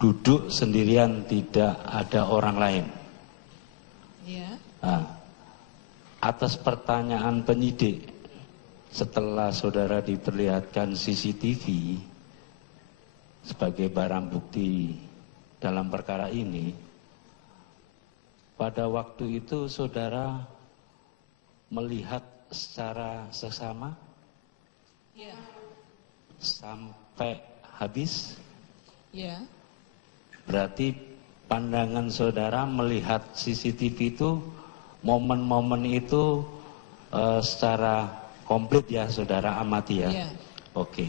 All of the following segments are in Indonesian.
duduk sendirian, tidak ada orang lain. Ya. Nah, atas pertanyaan penyidik, setelah saudara diperlihatkan CCTV sebagai barang bukti dalam perkara ini, pada waktu itu saudara melihat secara seksama? Ya. Sampai habis? Ya. Berarti pandangan saudara melihat CCTV itu, momen-momen itu secara komplit ya saudara amati ya? Ya. Oke.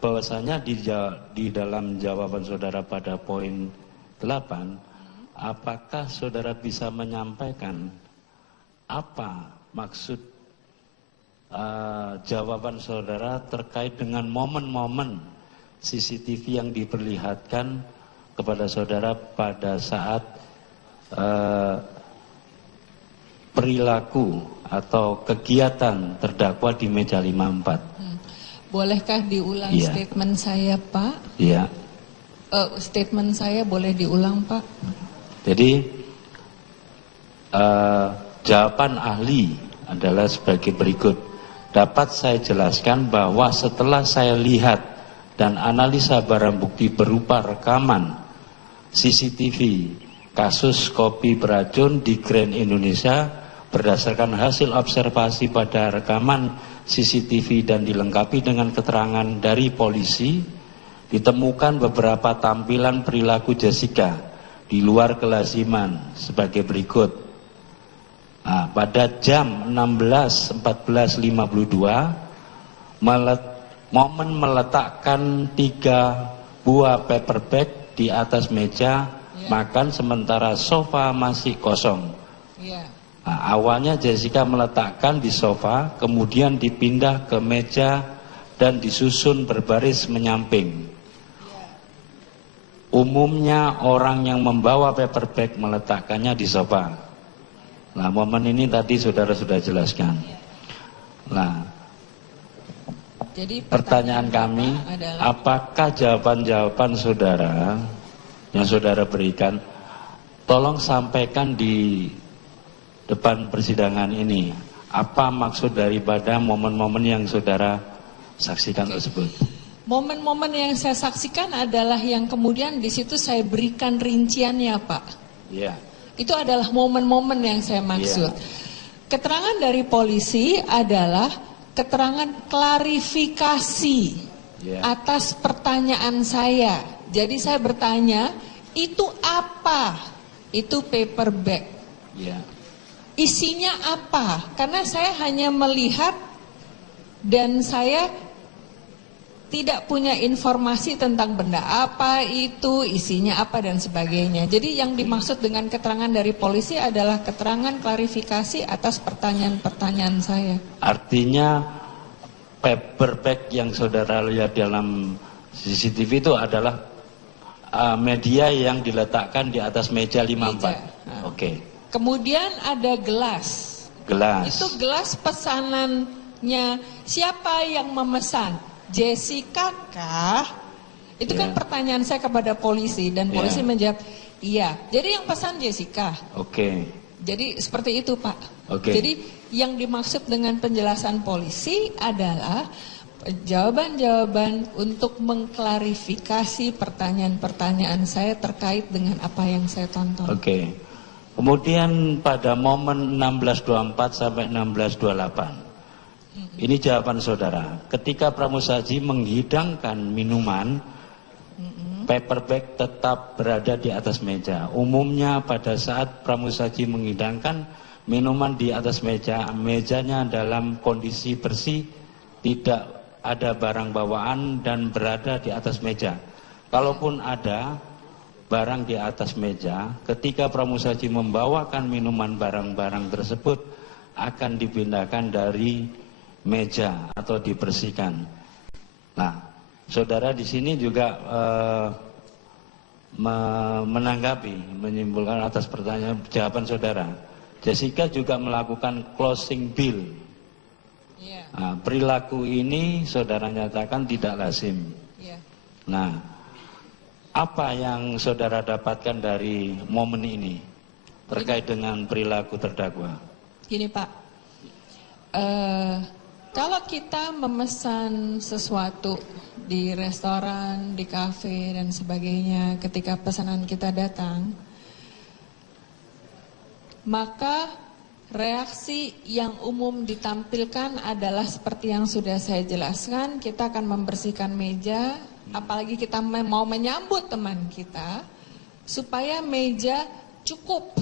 Bahwasanya di dalam jawaban saudara pada poin 8, apakah saudara bisa menyampaikan apa maksud jawaban saudara terkait dengan momen-momen CCTV yang diperlihatkan kepada saudara pada saat perilaku atau kegiatan terdakwa di meja 54. Bolehkah diulang Iya. statement saya, Pak? Iya. Statement saya boleh diulang, Pak? Jadi jawaban ahli adalah sebagai berikut. Dapat saya jelaskan bahwa setelah saya lihat dan analisa barang bukti berupa rekaman CCTV kasus kopi beracun di Grand Indonesia berdasarkan hasil observasi pada rekaman CCTV dan dilengkapi dengan keterangan dari polisi, ditemukan beberapa tampilan perilaku Jessica di luar kelaziman sebagai berikut. Nah, pada jam 16.14.52 momen meletakkan 3 buah paper bag di atas meja makan sementara sofa masih kosong. Nah, awalnya Jessica meletakkan di sofa, kemudian dipindah ke meja dan disusun berbaris menyamping. Umumnya orang yang membawa paper bag meletakkannya di sofa. Nah, momen ini tadi saudara sudah jelaskan. Nah, jadi pertanyaan kami, apakah jawaban-jawaban saudara yang saudara berikan, tolong sampaikan di depan persidangan ini, apa maksud daripada momen-momen yang saudara saksikan tersebut? Momen-momen yang saya saksikan adalah yang kemudian di situ saya berikan rinciannya, Pak. Iya. Itu adalah momen-momen yang saya maksud. Keterangan dari polisi adalah keterangan klarifikasi atas pertanyaan saya. Jadi saya bertanya, itu apa? Itu paper bag. Isinya apa? Karena saya hanya melihat dan saya tidak punya informasi tentang benda apa itu, isinya apa dan sebagainya. Jadi yang dimaksud dengan keterangan dari polisi adalah keterangan klarifikasi atas pertanyaan-pertanyaan saya. Artinya paper bag yang saudara lihat dalam CCTV itu adalah media yang diletakkan di atas meja 54. Oke. Kemudian ada gelas. Gelas. Itu gelas pesanannya siapa yang memesan? Jessica kah? Itu kan pertanyaan saya kepada polisi dan polisi menjawab iya. Jadi yang pesan Jessica. Oke. Jadi seperti itu, Pak. Oke. Jadi yang dimaksud dengan penjelasan polisi adalah jawaban-jawaban untuk mengklarifikasi pertanyaan-pertanyaan saya terkait dengan apa yang saya tonton. Oke. Kemudian pada momen 16.24 sampai 16.28. Ini jawaban saudara. Ketika pramusaji menghidangkan minuman, paper bag tetap berada di atas meja. Umumnya pada saat pramusaji menghidangkan minuman di atas meja, mejanya dalam kondisi bersih, tidak ada barang bawaan dan berada di atas meja. Kalaupun ada barang di atas meja, ketika pramusaji membawakan minuman barang-barang tersebut akan dipindahkan dari meja atau dibersihkan. Nah, saudara di sini juga menanggapi, menyimpulkan atas pertanyaan jawaban saudara. Jessica juga melakukan closing bill. Nah, perilaku ini saudara nyatakan tidak lazim. Nah, apa yang saudara dapatkan dari momen ini terkait dengan perilaku terdakwa? Gini Pak, kalau kita memesan sesuatu di restoran, di kafe dan sebagainya, ketika pesanan kita datang, maka reaksi yang umum ditampilkan adalah seperti yang sudah saya jelaskan, kita akan membersihkan meja, apalagi kita mau menyambut teman kita, supaya meja cukup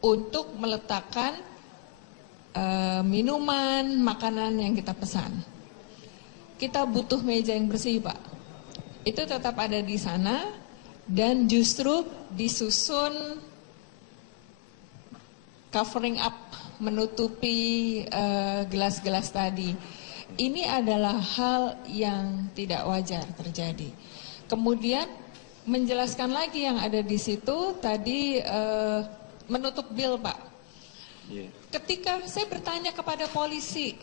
untuk meletakkan minuman, makanan yang kita pesan. Kita butuh meja yang bersih, Pak. Itu tetap ada di sana dan justru disusun covering up, menutupi gelas-gelas tadi. Ini adalah hal yang tidak wajar terjadi. Kemudian menjelaskan lagi yang ada di situ tadi menutup bil, Pak. Ketika saya bertanya kepada polisi,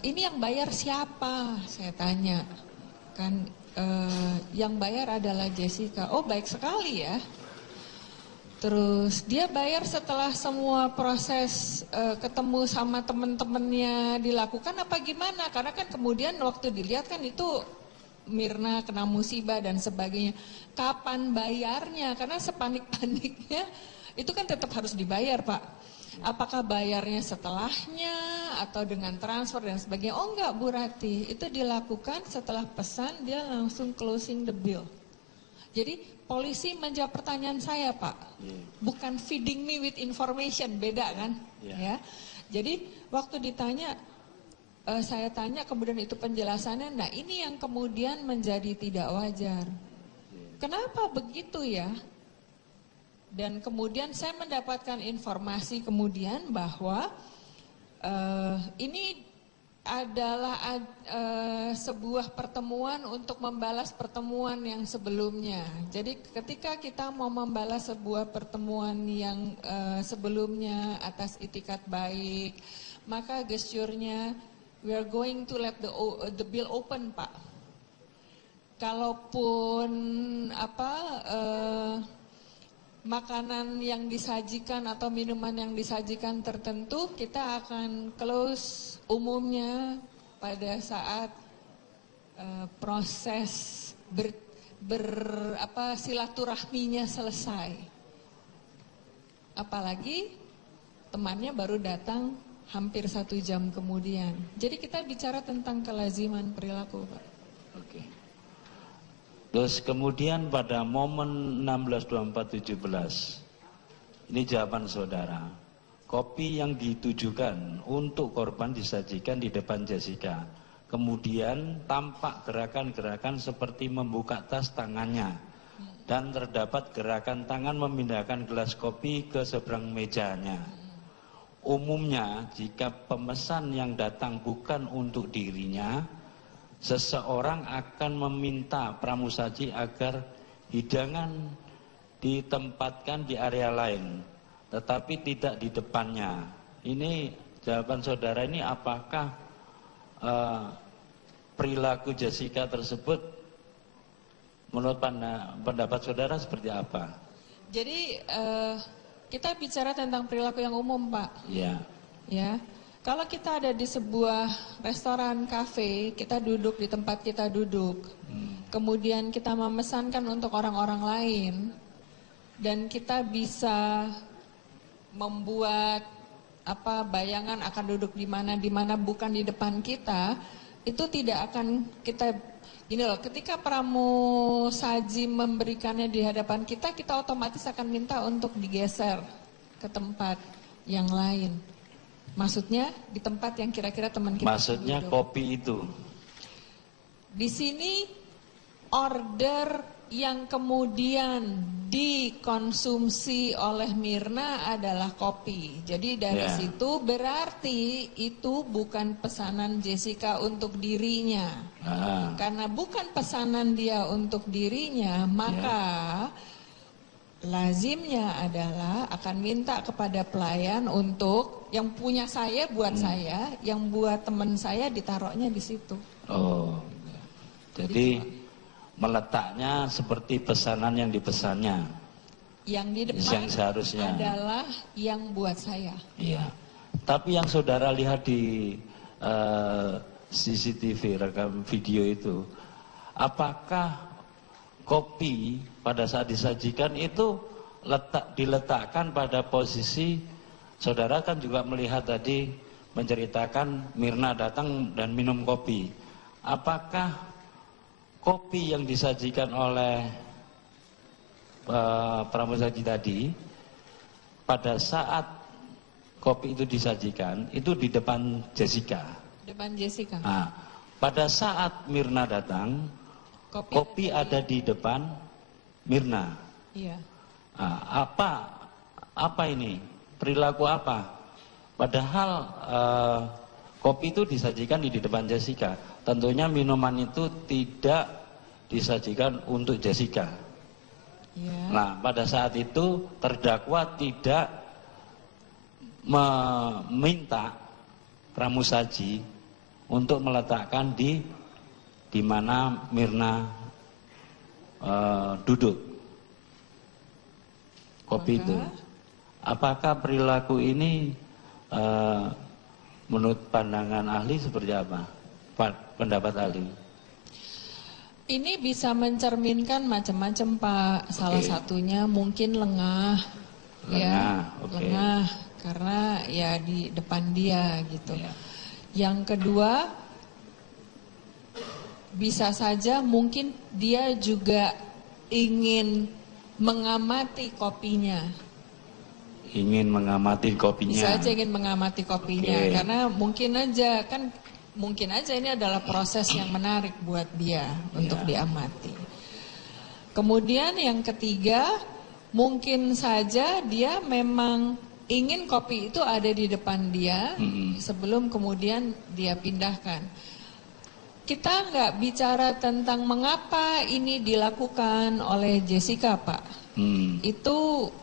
ini yang bayar siapa? Saya tanya, kan yang bayar adalah Jessica. Oh, baik sekali ya. Terus dia bayar setelah semua proses ketemu sama teman-temannya dilakukan apa gimana? Karena kan kemudian waktu dilihat kan itu Mirna kena musibah dan sebagainya. Kapan bayarnya? Karena sepanik-paniknya itu kan tetap harus dibayar, Pak. Apakah bayarnya setelahnya atau dengan transfer dan sebagainya? Oh enggak, Bu Rati. Itu dilakukan setelah pesan, dia langsung closing the bill. Jadi polisi menjawab pertanyaan saya, Pak. Bukan feeding me with information, beda kan? Ya. Jadi waktu ditanya, saya tanya kemudian itu penjelasannya, nah ini yang kemudian menjadi tidak wajar. Kenapa begitu ya? Dan kemudian saya mendapatkan informasi kemudian bahwa ini adalah sebuah pertemuan untuk membalas pertemuan yang sebelumnya. Jadi ketika kita mau membalas sebuah pertemuan yang sebelumnya atas itikat baik, maka gesturnya we are going to let the bill open, Pak. Kalaupun makanan yang disajikan atau minuman yang disajikan tertentu, kita akan close umumnya pada saat proses silaturahminya selesai. Apalagi temannya baru datang hampir 1 jam kemudian. Jadi kita bicara tentang kelaziman perilaku, Pak. Oke. Terus kemudian pada momen 16/24/17, ini jawaban saudara, kopi yang ditujukan untuk korban disajikan di depan Jessica. Kemudian tampak gerakan-gerakan seperti membuka tas tangannya. Dan terdapat gerakan tangan memindahkan gelas kopi ke seberang mejanya. Umumnya jika pemesan yang datang bukan untuk dirinya, seseorang akan meminta pramusaji agar hidangan ditempatkan di area lain, tetapi tidak di depannya. Ini jawaban saudara ini apakah perilaku Jessica tersebut menurut pendapat saudara seperti apa? Jadi kita bicara tentang perilaku yang umum, Pak. Iya. Ya. Kalau kita ada di sebuah restoran, kafe, kita duduk di tempat kita duduk. Kemudian kita memesankan untuk orang-orang lain. Dan kita bisa membuat bayangan akan duduk di mana bukan di depan kita. Itu tidak akan kita, gini loh, ketika pramusaji memberikannya di hadapan kita, kita otomatis akan minta untuk digeser ke tempat yang lain. Maksudnya di tempat yang kira-kira teman kita. Maksudnya duduk. Kopi itu. Di sini order yang kemudian dikonsumsi oleh Mirna adalah kopi. Jadi dari situ berarti itu bukan pesanan Jessica untuk dirinya. Karena bukan pesanan dia untuk dirinya, maka lazimnya adalah akan minta kepada pelayan untuk yang punya saya buat saya, yang buat teman saya ditaruhnya di situ. Oh, jadi meletaknya seperti pesanan yang dipesannya. Yang di depan yang seharusnya adalah yang buat saya. Iya. Tapi yang saudara lihat di CCTV rekam video itu, apakah kopi pada saat disajikan itu diletakkan pada posisi, saudara kan juga melihat tadi menceritakan Mirna datang dan minum kopi. Apakah kopi yang disajikan oleh pramusaji tadi pada saat kopi itu disajikan itu di depan Jessica? Depan Jessica. Nah, pada saat Mirna datang, kopi ada di depan Mirna. Iya. Nah, apa ini? Perilaku apa? Padahal kopi itu disajikan di depan Jessica. Tentunya minuman itu tidak disajikan untuk Jessica. Ya. Nah, pada saat itu terdakwa tidak meminta pramusaji untuk meletakkan di mana Mirna duduk kopi itu. Apakah perilaku ini menurut pandangan ahli seperti apa? Pendapat ahli? Ini bisa mencerminkan macam-macam, Pak. Salah satunya mungkin lengah, ya, lengah karena ya di depan dia gitu. Ya. Yang kedua, bisa saja mungkin dia juga ingin mengamati kopinya. Ingin mengamati kopinya. Bisa aja ingin mengamati kopinya, karena mungkin aja ini adalah proses yang menarik buat dia untuk diamati. Kemudian yang ketiga, mungkin saja dia memang ingin kopi itu ada di depan dia sebelum kemudian dia pindahkan. Kita nggak bicara tentang mengapa ini dilakukan oleh Jessica, Pak. Itu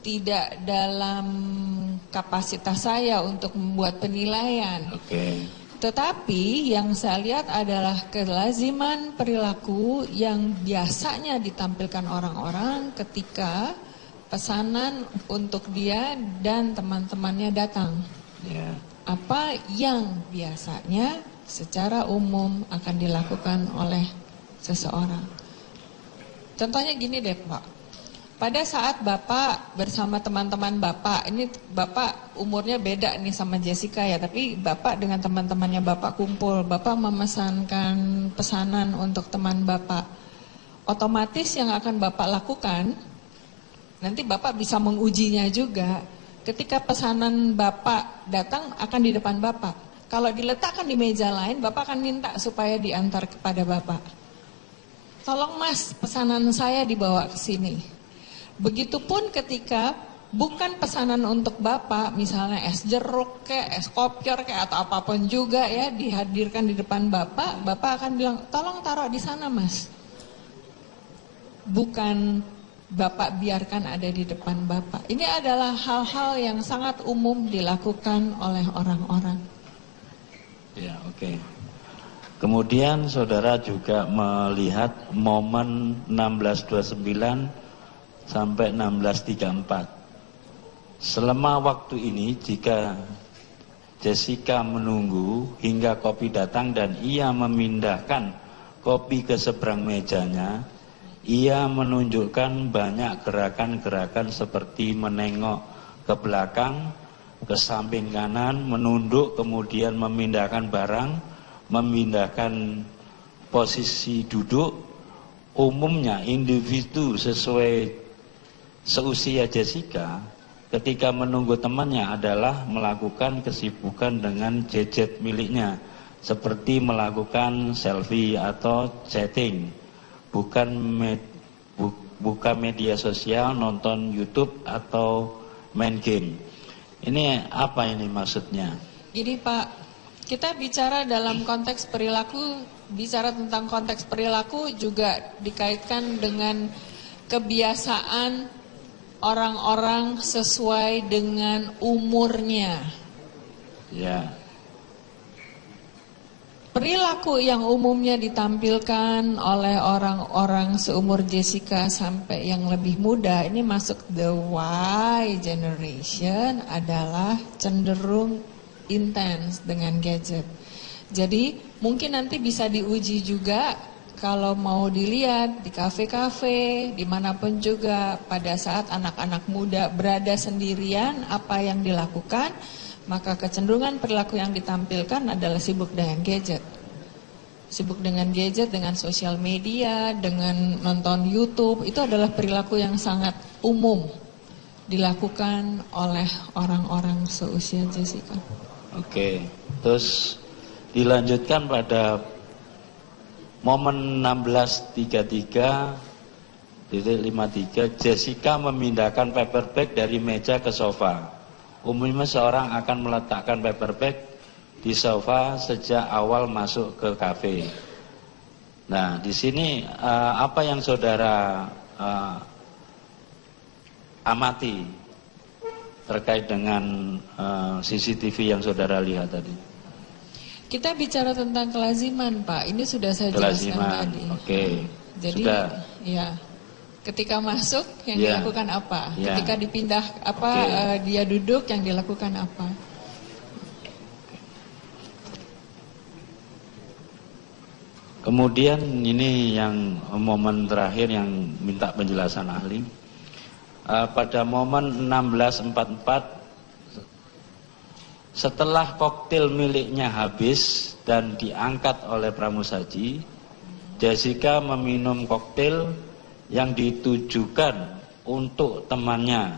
tidak dalam kapasitas saya untuk membuat penilaian. Tetapi yang saya lihat adalah kelaziman perilaku yang biasanya ditampilkan orang-orang ketika pesanan untuk dia dan teman-temannya datang. Apa yang biasanya secara umum akan dilakukan oleh seseorang. Contohnya gini deh, Pak. Pada saat Bapak bersama teman-teman Bapak, ini Bapak umurnya beda nih sama Jessica ya, tapi Bapak dengan teman-temannya Bapak kumpul, Bapak memesankan pesanan untuk teman Bapak. Otomatis yang akan Bapak lakukan, nanti Bapak bisa mengujinya juga, ketika pesanan Bapak datang akan di depan Bapak. Kalau diletakkan di meja lain, Bapak akan minta supaya diantar kepada Bapak. Tolong Mas, pesanan saya dibawa ke sini. Begitupun ketika bukan pesanan untuk Bapak, misalnya es jeruk kayak es kopior kayak atau apapun juga ya dihadirkan di depan Bapak, Bapak akan bilang, tolong taruh di sana Mas. Bukan Bapak biarkan ada di depan Bapak. Ini adalah hal-hal yang sangat umum dilakukan oleh orang-orang. Ya, oke. Kemudian saudara juga melihat momen 1629 sampai 1634. Selama waktu ini jika Jessica menunggu hingga kopi datang dan ia memindahkan kopi ke seberang mejanya, ia menunjukkan banyak gerakan-gerakan seperti menengok ke belakang, ke samping kanan, menunduk, kemudian memindahkan barang, memindahkan posisi duduk. Umumnya individu sesuai seusia Jessica ketika menunggu temannya adalah melakukan kesibukan dengan gadget miliknya, seperti melakukan selfie atau chatting, buka media sosial, nonton YouTube atau main game. Ini apa ini maksudnya? Jadi Pak, kita bicara dalam konteks perilaku, bicara tentang konteks perilaku juga dikaitkan dengan kebiasaan orang-orang sesuai dengan umurnya. Ya. Perilaku yang umumnya ditampilkan oleh orang-orang seumur Jessica sampai yang lebih muda, ini masuk the Y generation, adalah cenderung intens dengan gadget. Jadi mungkin nanti bisa diuji juga kalau mau dilihat di kafe-kafe, dimanapun juga, pada saat anak-anak muda berada sendirian, apa yang dilakukan, maka kecenderungan perilaku yang ditampilkan adalah sibuk dengan gadget. Sibuk dengan gadget, dengan sosial media, dengan nonton YouTube, itu adalah perilaku yang sangat umum dilakukan oleh orang-orang seusia Jessica. Oke, terus dilanjutkan pada momen 16:33:53, Jessica memindahkan paper bag dari meja ke sofa. Umumnya seorang akan meletakkan paper bag di sofa sejak awal masuk ke kafe. Nah, di sini apa yang saudara amati terkait dengan CCTV yang saudara lihat tadi? Kita bicara tentang kelaziman, Pak. Ini sudah saya jelaskan tadi. Oke. Jadi, sudah. Ya. Ketika masuk yang dilakukan apa? Ya. Ketika dipindah apa? Dia duduk yang dilakukan apa? Kemudian ini yang momen terakhir yang minta penjelasan ahli. Pada momen 16:44, setelah koktail miliknya habis dan diangkat oleh pramusaji, Jessica meminum koktail yang ditujukan untuk temannya,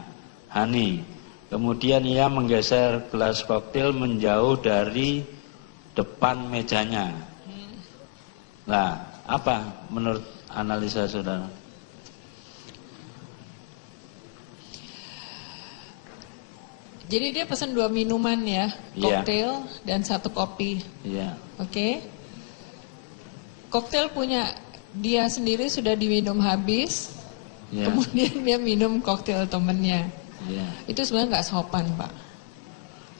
Hani. Kemudian ia menggeser gelas koktail menjauh dari depan mejanya. Nah, apa menurut analisa saudara? Jadi dia pesan 2 minuman ya, koktail dan 1 kopi. Iya. Oke. Koktail punya dia sendiri sudah diminum habis, kemudian dia minum koktail temennya. Itu sebenarnya nggak sopan, Pak.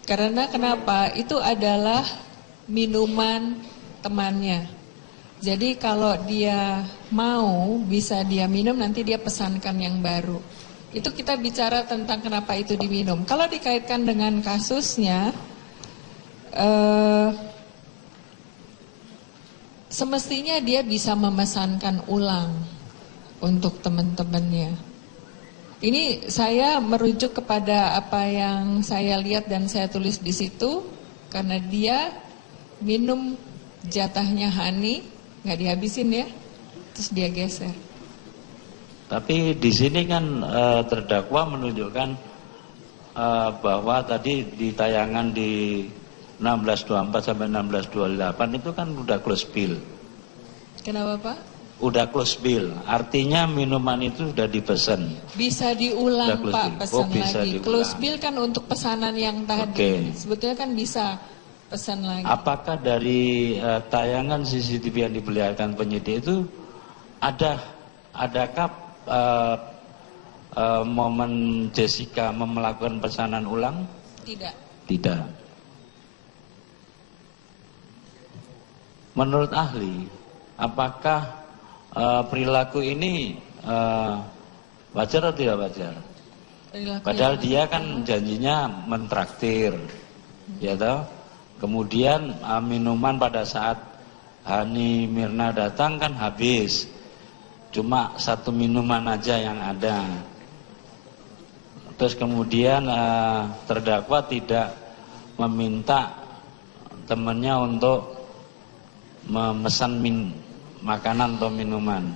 Karena kenapa? Itu adalah minuman temannya. Jadi kalau dia mau bisa dia minum, nanti dia pesankan yang baru. Itu kita bicara tentang kenapa itu diminum. Kalau dikaitkan dengan kasusnya, semestinya dia bisa memesankan ulang untuk teman-temannya. Ini saya merujuk kepada apa yang saya lihat dan saya tulis di situ, karena dia minum jatahnya Hani, nggak dihabisin ya, terus dia geser. Tapi di sini kan terdakwa menunjukkan bahwa tadi di tayangan di 16:24 sampai 16:28 itu kan udah close bill. Kenapa, Pak? Udah close bill, artinya minuman itu sudah dipesan. Bisa diulang, Pak, pesan bisa lagi. Diulang. Close bill kan untuk pesanan yang tadi. Sebetulnya kan bisa pesan lagi. Apakah dari tayangan CCTV yang diperlihatkan penyidik itu adakah momen Jessica melakukan pesanan ulang? Tidak. Tidak. Menurut ahli, apakah perilaku ini wajar atau tidak wajar? Padahal dia kan janjinya mentraktir, ya toh. Kemudian minuman pada saat Hani Mirna datang kan habis, cuma 1 minuman aja yang ada. Terus kemudian terdakwa tidak meminta temannya untuk memesan makanan atau minuman.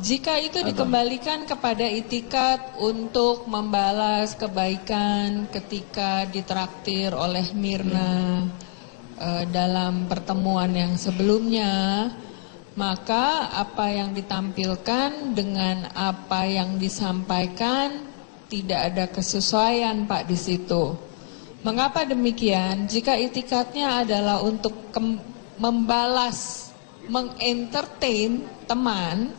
Jika itu dikembalikan kepada itikat untuk membalas kebaikan ketika ditraktir oleh Mirna dalam pertemuan yang sebelumnya, maka apa yang ditampilkan dengan apa yang disampaikan tidak ada kesesuaian, Pak, di situ. Mengapa demikian? Jika itikatnya adalah untuk membalas, mengentertain teman,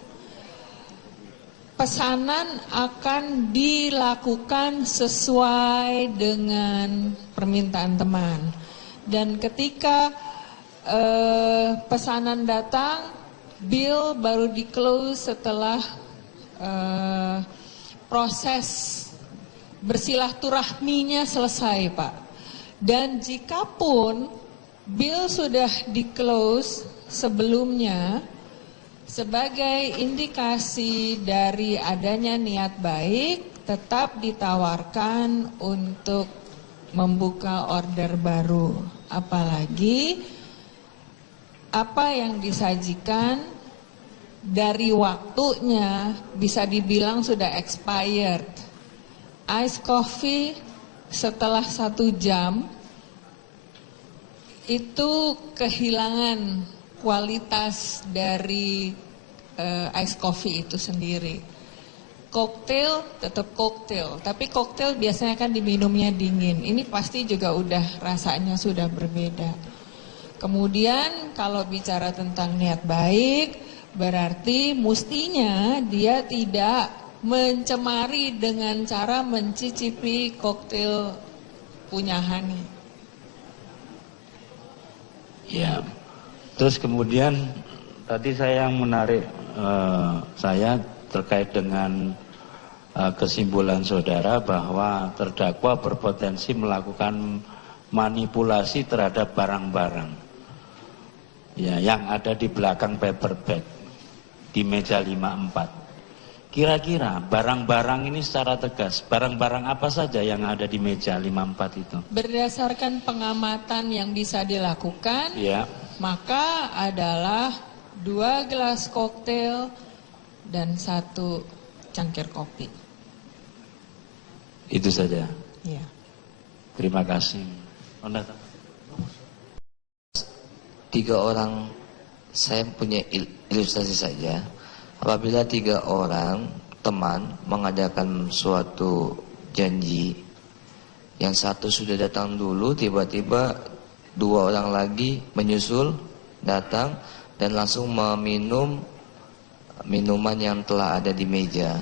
pesanan akan dilakukan sesuai dengan permintaan teman. Dan ketika pesanan datang, bill baru di-close setelah proses bersilaturahminya selesai, Pak. Dan jikapun bill sudah di-close sebelumnya, sebagai indikasi dari adanya niat baik, tetap ditawarkan untuk membuka order baru. Apalagi apa yang disajikan dari waktunya bisa dibilang sudah expired. Ice coffee setelah 1 jam itu kehilangan kualitas dari ice coffee itu sendiri. Koktail tetap koktail, tapi koktail biasanya kan diminumnya dingin. Ini pasti juga udah rasanya sudah berbeda. Kemudian kalau bicara tentang niat baik, berarti mestinya dia tidak mencemari dengan cara mencicipi koktail punya Hani. Ya. Terus kemudian tadi saya yang menarik saya terkait dengan kesimpulan saudara bahwa terdakwa berpotensi melakukan manipulasi terhadap barang-barang ya yang ada di belakang paper bag di meja 54. Kira-kira barang-barang ini secara tegas, barang-barang apa saja yang ada di meja 54 itu? Berdasarkan pengamatan yang bisa dilakukan, ya, maka adalah 2 gelas koktail dan 1 cangkir kopi. Itu saja. Ya. Terima kasih. 3 orang, saya punya ilustrasi saja. Apabila 3 orang teman mengadakan suatu janji, yang satu sudah datang dulu, tiba-tiba 2 orang lagi menyusul datang dan langsung meminum minuman yang telah ada di meja.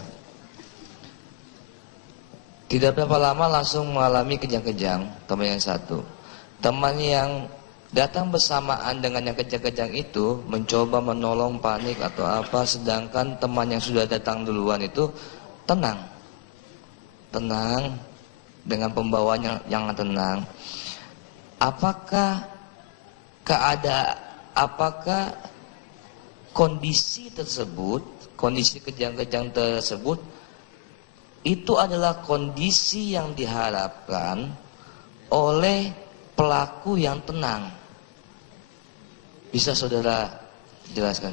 Tidak berapa lama langsung mengalami kejang-kejang teman yang satu. Teman yang datang bersamaan dengan yang kejang-kejang itu mencoba menolong, panik atau apa, sedangkan teman yang sudah datang duluan itu tenang. Tenang, dengan pembawaan yang tenang. Apakah kondisi tersebut, kondisi kejang-kejang tersebut itu adalah kondisi yang diharapkan oleh pelaku yang tenang? Bisa saudara jelaskan?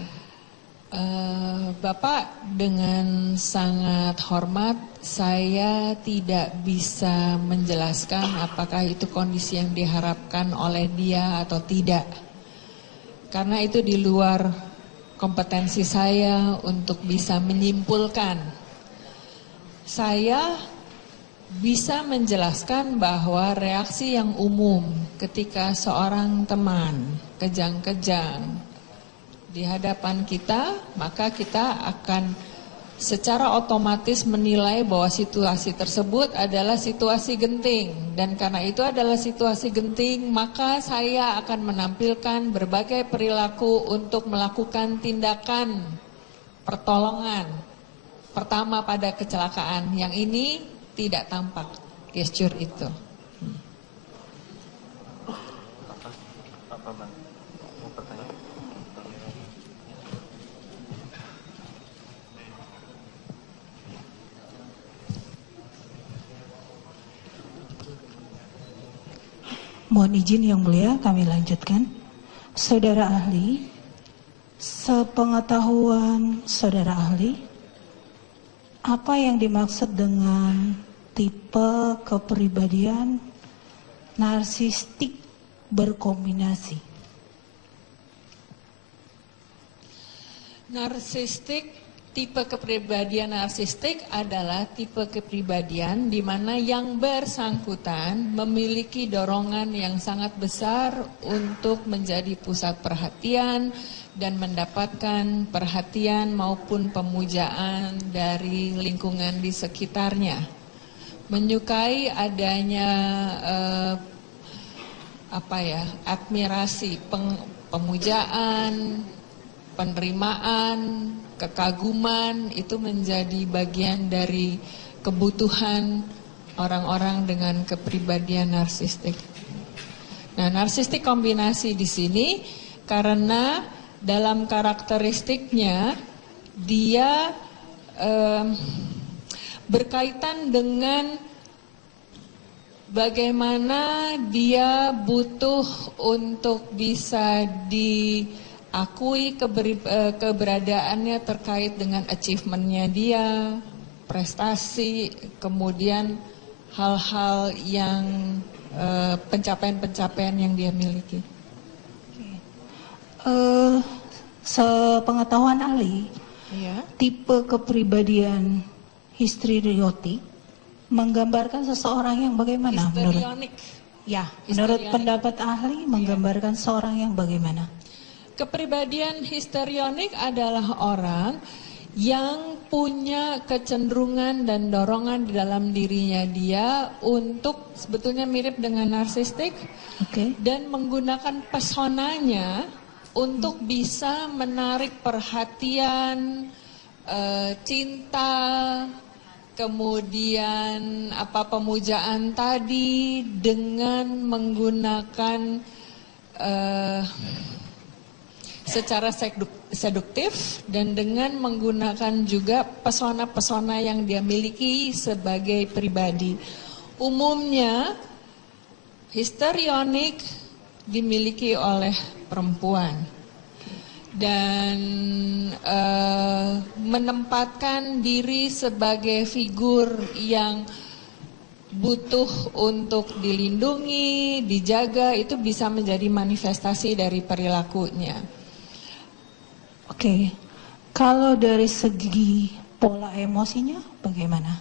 Bapak, dengan sangat hormat, saya tidak bisa menjelaskan apakah itu kondisi yang diharapkan oleh dia atau tidak. Karena itu di luar kompetensi saya untuk bisa menyimpulkan. Saya bisa menjelaskan bahwa reaksi yang umum ketika seorang teman kejang-kejang di hadapan kita, maka kita akan secara otomatis menilai bahwa situasi tersebut adalah situasi genting. Dan karena itu adalah situasi genting, maka saya akan menampilkan berbagai perilaku untuk melakukan tindakan pertolongan. Pertama pada kecelakaan, yang ini tidak tampak gesture itu. Mohon izin yang mulia, kami lanjutkan. Saudara ahli, sepengetahuan saudara ahli, apa yang dimaksud dengan tipe kepribadian narsistik berkombinasi? Narsistik Tipe kepribadian narsistik adalah tipe kepribadian di mana yang bersangkutan memiliki dorongan yang sangat besar untuk menjadi pusat perhatian dan mendapatkan perhatian maupun pemujaan dari lingkungan di sekitarnya. Menyukai adanya admirasi, pemujaan, penerimaan, kekaguman, itu menjadi bagian dari kebutuhan orang-orang dengan kepribadian narsistik. Nah, narsistik kombinasi di sini karena dalam karakteristiknya dia berkaitan dengan bagaimana dia butuh untuk bisa diakui keberadaannya terkait dengan achievement-nya dia, prestasi, kemudian hal-hal yang pencapaian-pencapaian yang dia miliki. Sepengetahuan ahli, Ya. tipe kepribadian histrionik menggambarkan seseorang yang bagaimana menurut? Histrionik. Ya, menurut Histrionik. pendapat ahli menggambarkan seorang yang bagaimana? Kepribadian histrionik adalah orang yang punya kecenderungan dan dorongan di dalam dirinya dia untuk sebetulnya mirip dengan narsistik, Oke. dan menggunakan pesonanya untuk bisa menarik perhatian, cinta, kemudian pemujaan tadi dengan menggunakan secara seduktif dan dengan menggunakan juga pesona-pesona yang dia miliki sebagai pribadi. Umumnya histrionik dimiliki oleh perempuan dan menempatkan diri sebagai figur yang butuh untuk dilindungi, dijaga, itu bisa menjadi manifestasi dari perilakunya. Oke. Kalau dari segi pola emosinya bagaimana?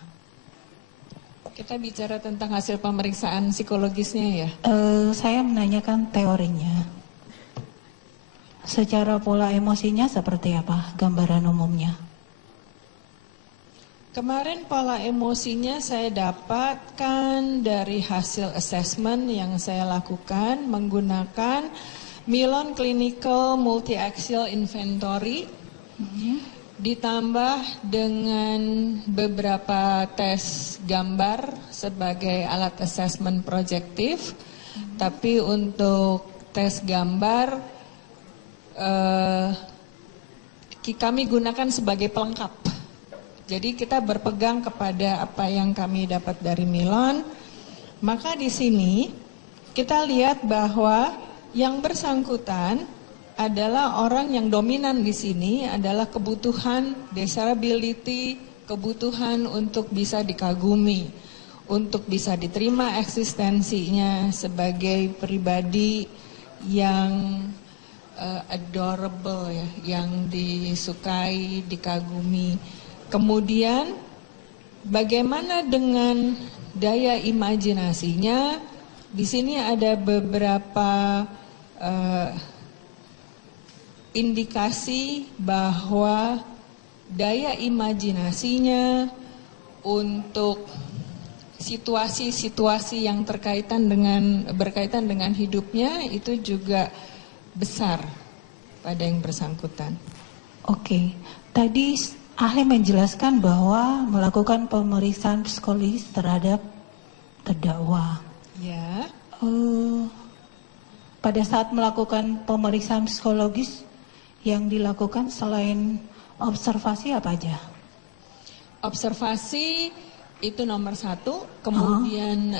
Kita bicara tentang hasil pemeriksaan psikologisnya ya. Saya menanyakan teorinya. Secara pola emosinya seperti apa gambaran umumnya? Kemarin pola emosinya saya dapatkan dari hasil assessment yang saya lakukan menggunakan Milan Clinical Multi-Axial Inventory ditambah dengan beberapa tes gambar sebagai alat assessment proyektif. Tapi untuk tes gambar kami gunakan sebagai pelengkap. Jadi kita berpegang kepada apa yang kami dapat dari Milan. Maka di sini kita lihat bahwa yang bersangkutan adalah orang yang dominan di sini adalah kebutuhan desirability, kebutuhan untuk bisa dikagumi, untuk bisa diterima eksistensinya sebagai pribadi yang adorable ya, yang disukai, dikagumi. Kemudian bagaimana dengan daya imajinasinya? Di sini ada beberapa indikasi bahwa daya imajinasinya untuk situasi-situasi yang berkaitan dengan hidupnya itu juga besar pada yang bersangkutan. Oke. Tadi ahli menjelaskan bahwa melakukan pemeriksaan psikologis terhadap terdakwa. Ya. Pada saat melakukan pemeriksaan psikologis yang dilakukan selain observasi apa aja? Observasi itu nomor satu, kemudian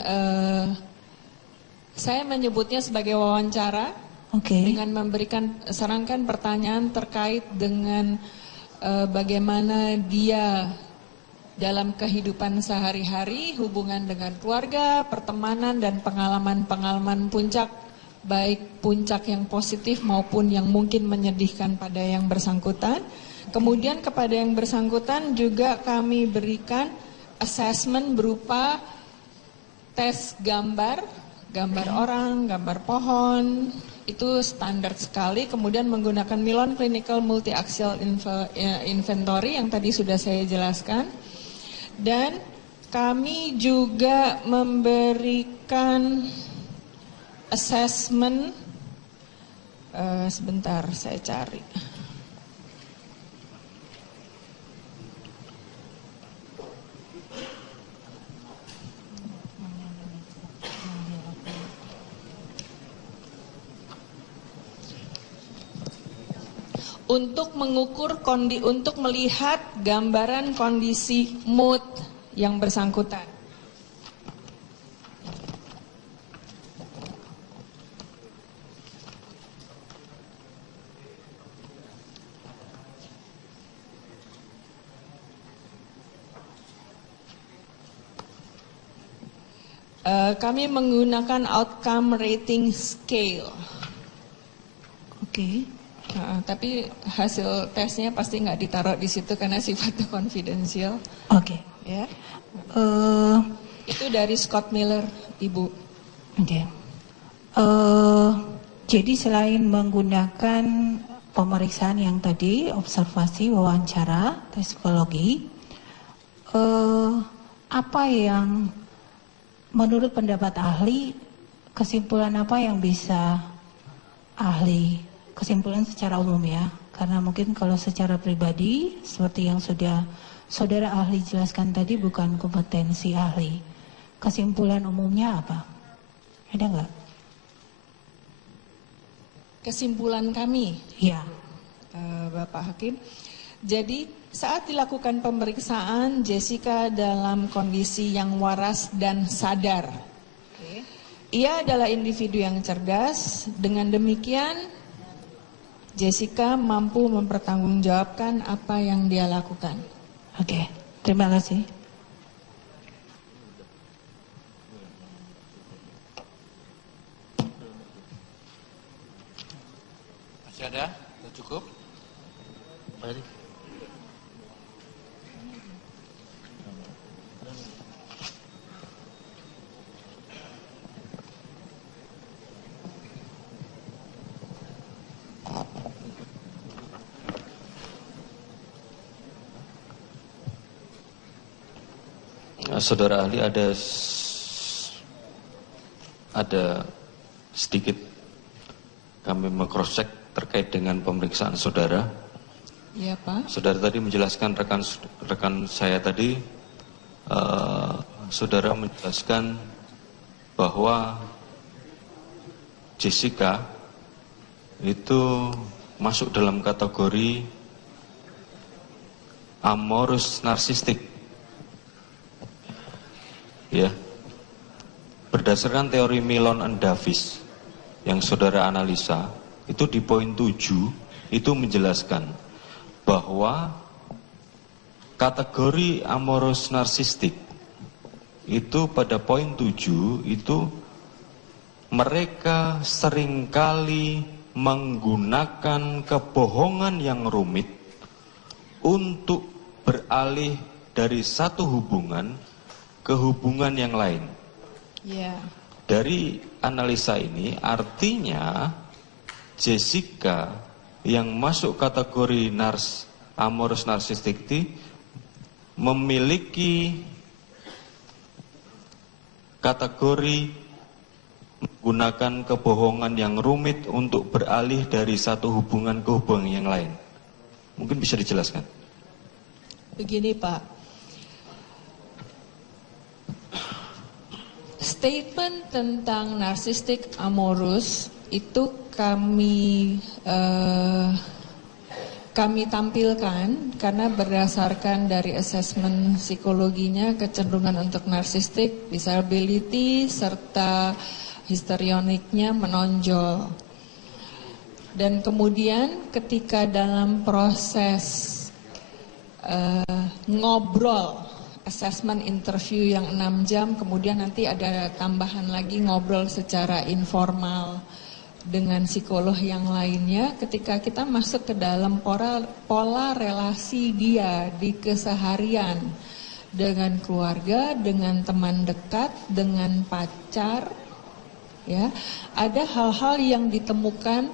saya menyebutnya sebagai wawancara dengan memberikan serangkaian pertanyaan terkait dengan bagaimana dia dalam kehidupan sehari-hari, hubungan dengan keluarga, pertemanan, dan pengalaman-pengalaman puncak, baik puncak yang positif maupun yang mungkin menyedihkan pada yang bersangkutan. Kemudian kepada yang bersangkutan juga kami berikan assessment berupa tes gambar orang, gambar pohon, itu standar sekali. Kemudian menggunakan Milon Clinical Multi-Axial Inventory yang tadi sudah saya jelaskan. Dan kami juga memberikan assessment, sebentar saya cari. Untuk untuk melihat gambaran kondisi mood yang bersangkutan. Kami menggunakan outcome rating scale. Oke. Tapi hasil tesnya pasti nggak ditaruh di situ karena sifatnya confidential. Oke. Ya. Itu dari Scott Miller, Ibu. Oke. Jadi selain menggunakan pemeriksaan yang tadi, observasi, wawancara, tes psikologi, apa yang menurut pendapat ahli, kesimpulan apa yang bisa ahli kesimpulan secara umum ya, karena mungkin kalau secara pribadi seperti yang sudah saudara ahli jelaskan tadi bukan kompetensi ahli. Kesimpulan umumnya apa? Ada nggak? Kesimpulan kami, Ya, Bapak Hakim. Jadi saat dilakukan pemeriksaan, Jessica dalam kondisi yang waras dan sadar. Ia adalah individu yang cerdas. Dengan demikian Jessica mampu mempertanggungjawabkan apa yang dia lakukan. Oke. Terima kasih. Masih ada? Sudah cukup? Mari. Saudara ahli ada sedikit kami meng-cross check terkait dengan pemeriksaan saudara. Iya Pak. Saudara tadi menjelaskan rekan saya tadi, saudara menjelaskan bahwa Jessica itu masuk dalam kategori amorous narsistik. Ya, berdasarkan teori Milon and Davis yang saudara analisa, itu di poin 7 itu menjelaskan bahwa kategori amorous narsistik itu pada poin 7 itu mereka seringkali menggunakan kebohongan yang rumit untuk beralih dari satu hubungan ke hubungan yang lain. Ya. Dari analisa ini artinya Jessica yang masuk kategori amorous narcissistic memiliki kategori menggunakan kebohongan yang rumit untuk beralih dari satu hubungan ke hubungan yang lain. Mungkin bisa dijelaskan. Begini Pak, statement tentang narsistik amorous itu kami tampilkan karena berdasarkan dari asesmen psikologinya kecenderungan untuk narsistik, disability, serta histrioniknya menonjol. Dan kemudian ketika dalam proses ngobrol, assessment interview yang 6 jam, kemudian nanti ada tambahan lagi ngobrol secara informal dengan psikolog yang lainnya ketika kita masuk ke dalam pola relasi dia di keseharian dengan keluarga, dengan teman dekat, dengan pacar, ya, ada hal-hal yang ditemukan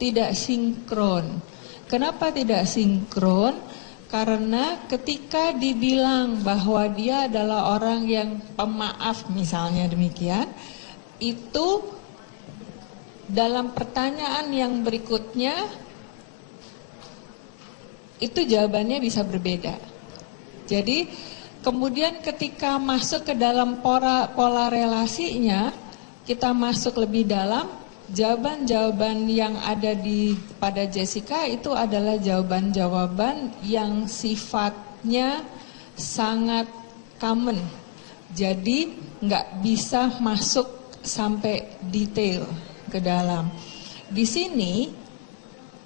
tidak sinkron. Kenapa tidak sinkron? Karena ketika dibilang bahwa dia adalah orang yang pemaaf, misalnya demikian, itu dalam pertanyaan yang berikutnya itu jawabannya bisa berbeda. Jadi kemudian ketika masuk ke dalam pola relasinya, kita masuk lebih dalam, jawaban-jawaban yang ada pada Jessica itu adalah jawaban-jawaban yang sifatnya sangat common. Jadi nggak bisa masuk sampai detail ke dalam. Di sini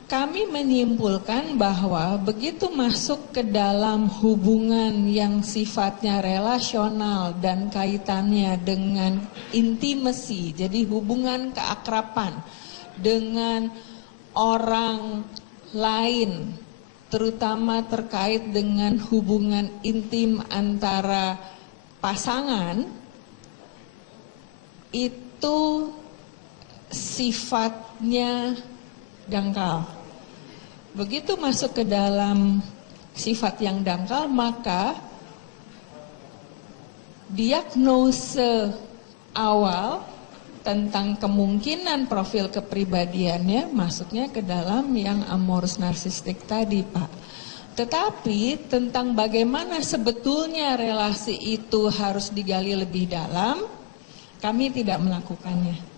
kami menyimpulkan bahwa begitu masuk ke dalam hubungan yang sifatnya relasional dan kaitannya dengan intimacy, jadi hubungan keakraban dengan orang lain, terutama terkait dengan hubungan intim antara pasangan, itu sifatnya dangkal. Begitu masuk ke dalam sifat yang dangkal, maka diagnose awal tentang kemungkinan profil kepribadiannya masuknya ke dalam yang amorous narsistik tadi, Pak. Tetapi tentang bagaimana sebetulnya relasi itu harus digali lebih dalam, kami tidak melakukannya.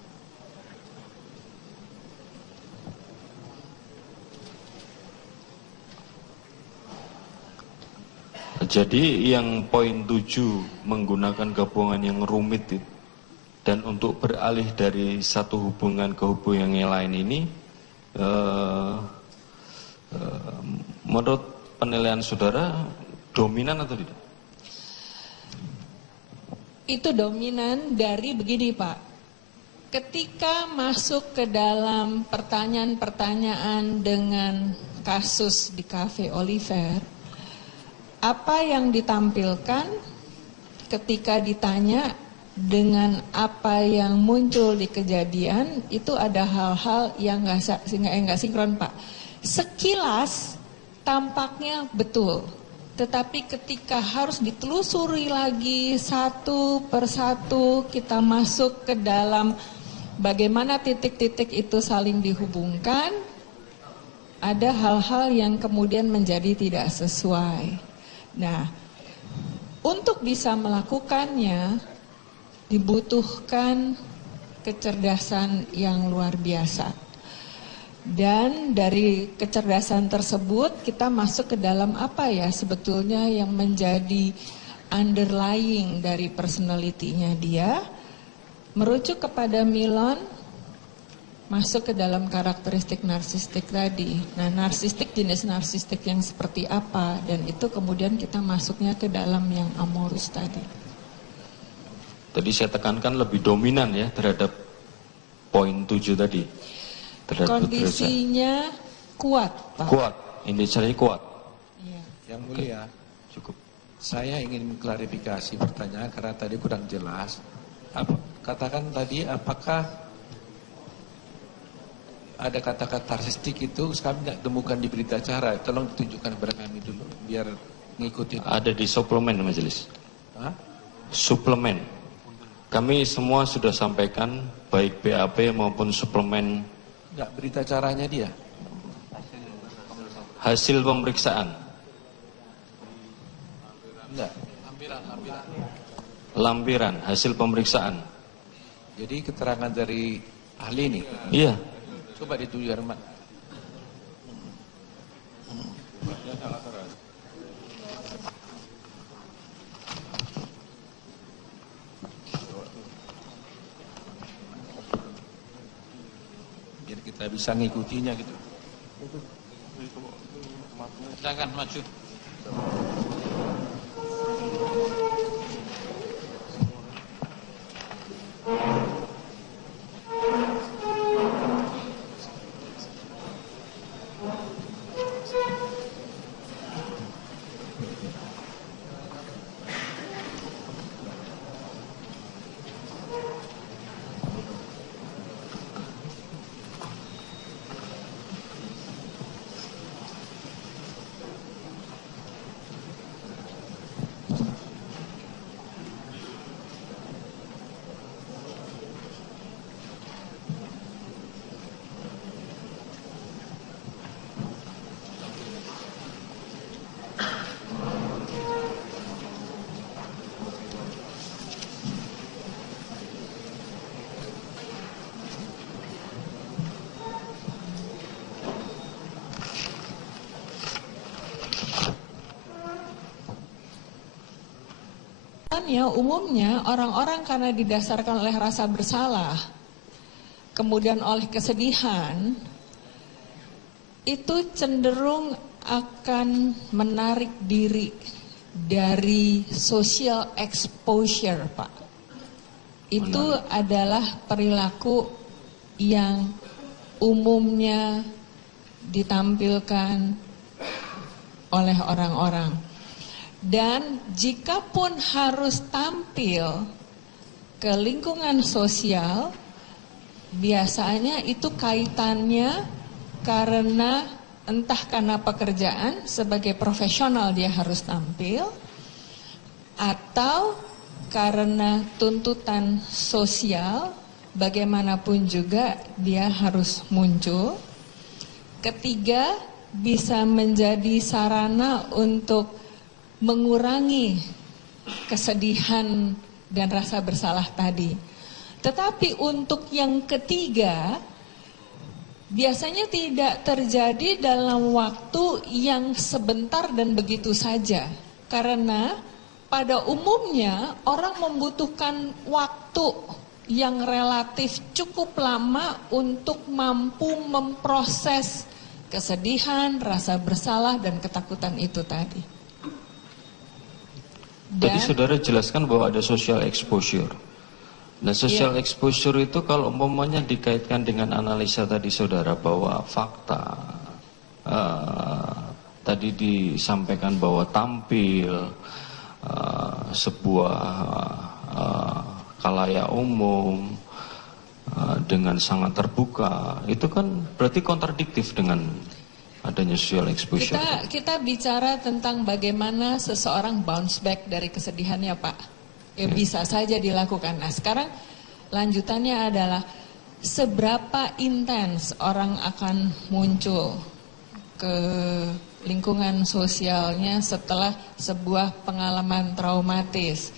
Jadi yang poin 7 menggunakan gabungan yang rumit itu, dan untuk beralih dari satu hubungan ke hubungan yang lain ini, menurut penilaian saudara dominan atau tidak? Itu dominan dari begini, Pak. Ketika masuk ke dalam pertanyaan-pertanyaan dengan kasus di Cafe Oliver, apa yang ditampilkan ketika ditanya dengan apa yang muncul di kejadian, itu ada hal-hal yang nggak sinkron, Pak. Sekilas tampaknya betul, tetapi ketika harus ditelusuri lagi satu persatu, kita masuk ke dalam bagaimana titik-titik itu saling dihubungkan, ada hal-hal yang kemudian menjadi tidak sesuai. Nah, untuk bisa melakukannya dibutuhkan kecerdasan yang luar biasa. Dan dari kecerdasan tersebut kita masuk ke dalam apa ya sebetulnya yang menjadi underlying dari personality-nya dia. Merujuk kepada Milon, masuk ke dalam karakteristik narsistik tadi. Nah, narsistik, jenis narsistik yang seperti apa, dan itu kemudian kita masuknya ke dalam yang amorous tadi. Tadi saya tekankan lebih dominan ya terhadap poin 7 tadi. Kondisinya kuat, Pak. Kuat, indikasinya kuat. Iya. Yang mulia, Cukup. saya ingin klarifikasi pertanyaan karena tadi kurang jelas. Katakan tadi apakah ada kata-kata narsistik itu kami tidak temukan di berita acara. Tolong ditunjukkan kepada kami dulu biar ngikutin. Ada di suplemen majelis. Hah? Suplemen. Kami semua sudah sampaikan baik BAP maupun suplemen. Enggak, berita acaranya dia. Hasil pemeriksaan. Enggak. Lampiran hasil pemeriksaan. Jadi keterangan dari ahli ini. Iya. Coba ditunjukkan, Mak. Biar kita bisa ngikutinya gitu. Silakan maju. kenyataannya umumnya orang-orang karena didasarkan oleh rasa bersalah, kemudian oleh kesedihan, itu cenderung akan menarik diri dari social exposure, Pak. Itu adalah perilaku yang umumnya ditampilkan oleh orang-orang. Dan jikapun harus tampil ke lingkungan sosial, biasanya itu kaitannya karena entah karena pekerjaan sebagai profesional dia harus tampil, atau karena tuntutan sosial bagaimanapun juga dia harus muncul. Ketiga, bisa menjadi sarana untuk mengurangi kesedihan dan rasa bersalah tadi. Tetapi untuk yang ketiga, biasanya tidak terjadi dalam waktu yang sebentar dan begitu saja. Karena pada umumnya orang membutuhkan waktu yang relatif cukup lama untuk mampu memproses kesedihan, rasa bersalah, dan ketakutan itu tadi. Tadi saudara jelaskan bahwa ada social exposure. Nah, social exposure itu kalau umpamanya dikaitkan dengan analisa tadi saudara bahwa fakta tadi disampaikan bahwa tampil sebuah khalayak umum dengan sangat terbuka, itu kan berarti kontradiktif dengan adanya social exposure. Kita bicara tentang bagaimana seseorang bounce back dari kesedihannya, Pak. Ya, bisa saja dilakukan. Nah, sekarang lanjutannya adalah seberapa intens orang akan muncul ke lingkungan sosialnya setelah sebuah pengalaman traumatis.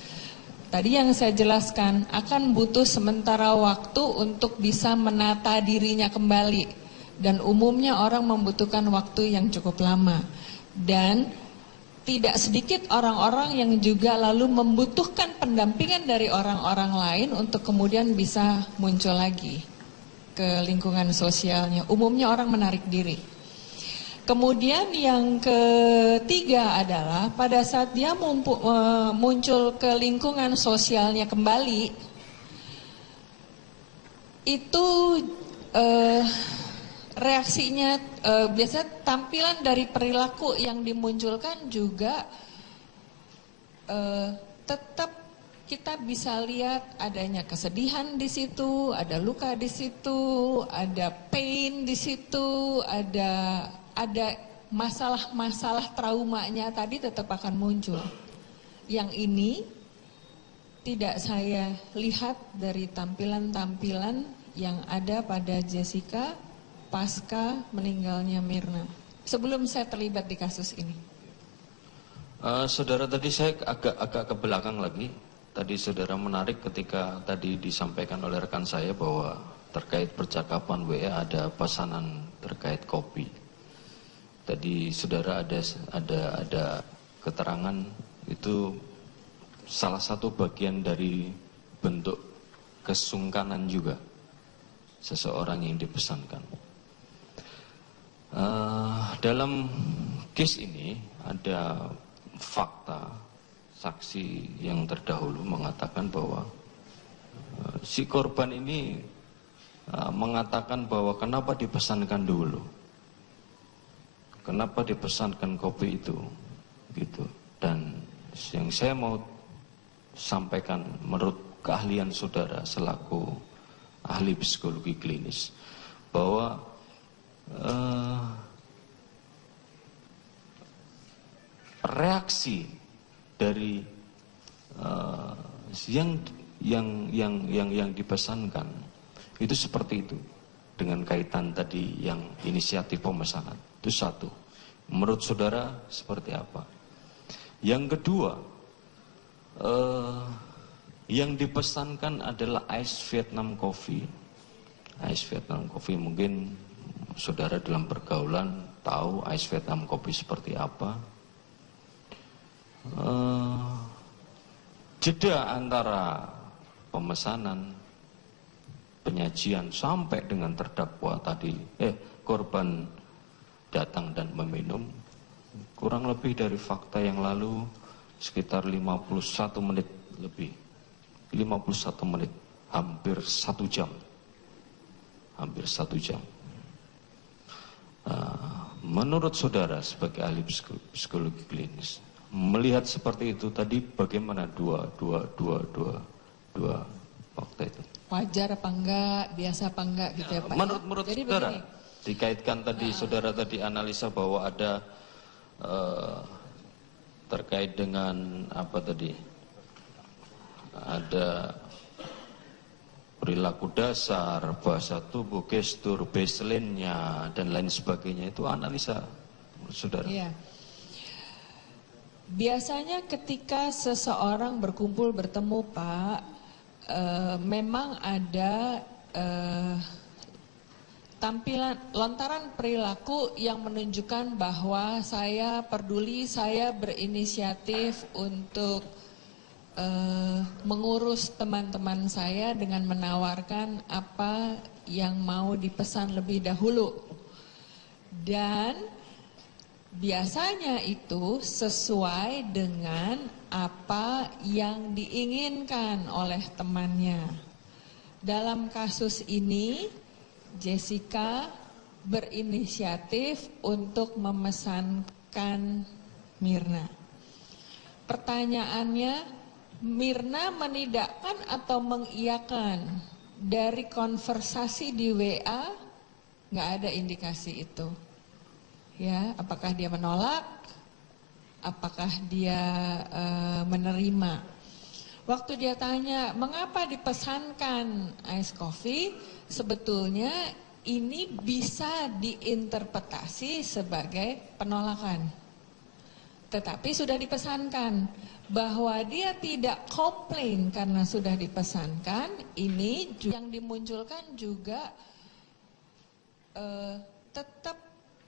Tadi yang saya jelaskan, akan butuh sementara waktu untuk bisa menata dirinya kembali. Dan umumnya orang membutuhkan waktu yang cukup lama. Dan tidak sedikit orang-orang yang juga lalu membutuhkan pendampingan dari orang-orang lain untuk kemudian bisa muncul lagi ke lingkungan sosialnya. Umumnya orang menarik diri. Kemudian yang ketiga adalah pada saat dia muncul ke lingkungan sosialnya kembali, itu reaksinya biasanya tampilan dari perilaku yang dimunculkan juga tetap kita bisa lihat adanya kesedihan di situ, ada luka di situ, ada pain di situ, ada masalah-masalah traumanya tadi tetap akan muncul. Yang ini tidak saya lihat dari tampilan-tampilan yang ada pada Jessica pasca meninggalnya Mirna. Sebelum saya terlibat di kasus ini. Saudara, tadi saya agak ke belakang lagi. Tadi saudara menarik ketika tadi disampaikan oleh rekan saya bahwa terkait percakapan WA ada pesanan terkait kopi. Tadi saudara ada keterangan itu salah satu bagian dari bentuk kesungkanan juga seseorang yang dipesankan. Dalam case ini ada fakta saksi yang terdahulu mengatakan bahwa si korban ini mengatakan bahwa kenapa dipesankan dulu. Kenapa dipesankan kopi itu, gitu. Dan yang saya mau sampaikan menurut keahlian saudara selaku ahli psikologi klinis, bahwa reaksi dari yang dipesankan itu seperti itu, dengan kaitan tadi yang inisiatif pemesanan. Itu satu. Menurut saudara seperti apa? Yang kedua, yang dipesankan adalah Ice Vietnam Coffee. Ice Vietnam Coffee, mungkin saudara dalam pergaulan tahu Ice Vietnam Coffee seperti apa. jeda antara pemesanan, penyajian sampai dengan terdakwa tadi, korban datang dan meminum, kurang lebih dari fakta yang lalu sekitar 51 menit lebih. 51 menit, hampir 1 jam. Hampir 1 jam. Menurut saudara sebagai ahli psikologi klinis, melihat seperti itu tadi bagaimana dua fakta itu? Wajar apa enggak, biasa apa enggak gitu ya Pak? Menurut Jadi saudara, begini, dikaitkan tadi saudara tadi analisa bahwa ada terkait dengan apa tadi? Ada perilaku dasar, bahasa tubuh, gestur, baseline-nya, dan lain sebagainya. Itu analisa saudara. iya. Biasanya ketika seseorang berkumpul bertemu Pak, memang ada tampilan lontaran perilaku yang menunjukkan bahwa saya peduli, saya berinisiatif untuk mengurus teman-teman saya dengan menawarkan apa yang mau dipesan lebih dahulu. Dan biasanya itu sesuai dengan apa yang diinginkan oleh temannya. Dalam kasus ini, Jessica berinisiatif untuk memesankan Mirna. Pertanyaannya, Mirna menidakkan atau mengiyakan? Dari konversasi di WA nggak ada indikasi itu. Ya, apakah dia menolak? Apakah dia menerima? Waktu dia tanya, mengapa dipesankan ice coffee? Sebetulnya ini bisa diinterpretasi sebagai penolakan. Tetapi sudah dipesankan. Bahwa dia tidak komplain karena sudah dipesankan, ini yang dimunculkan juga tetap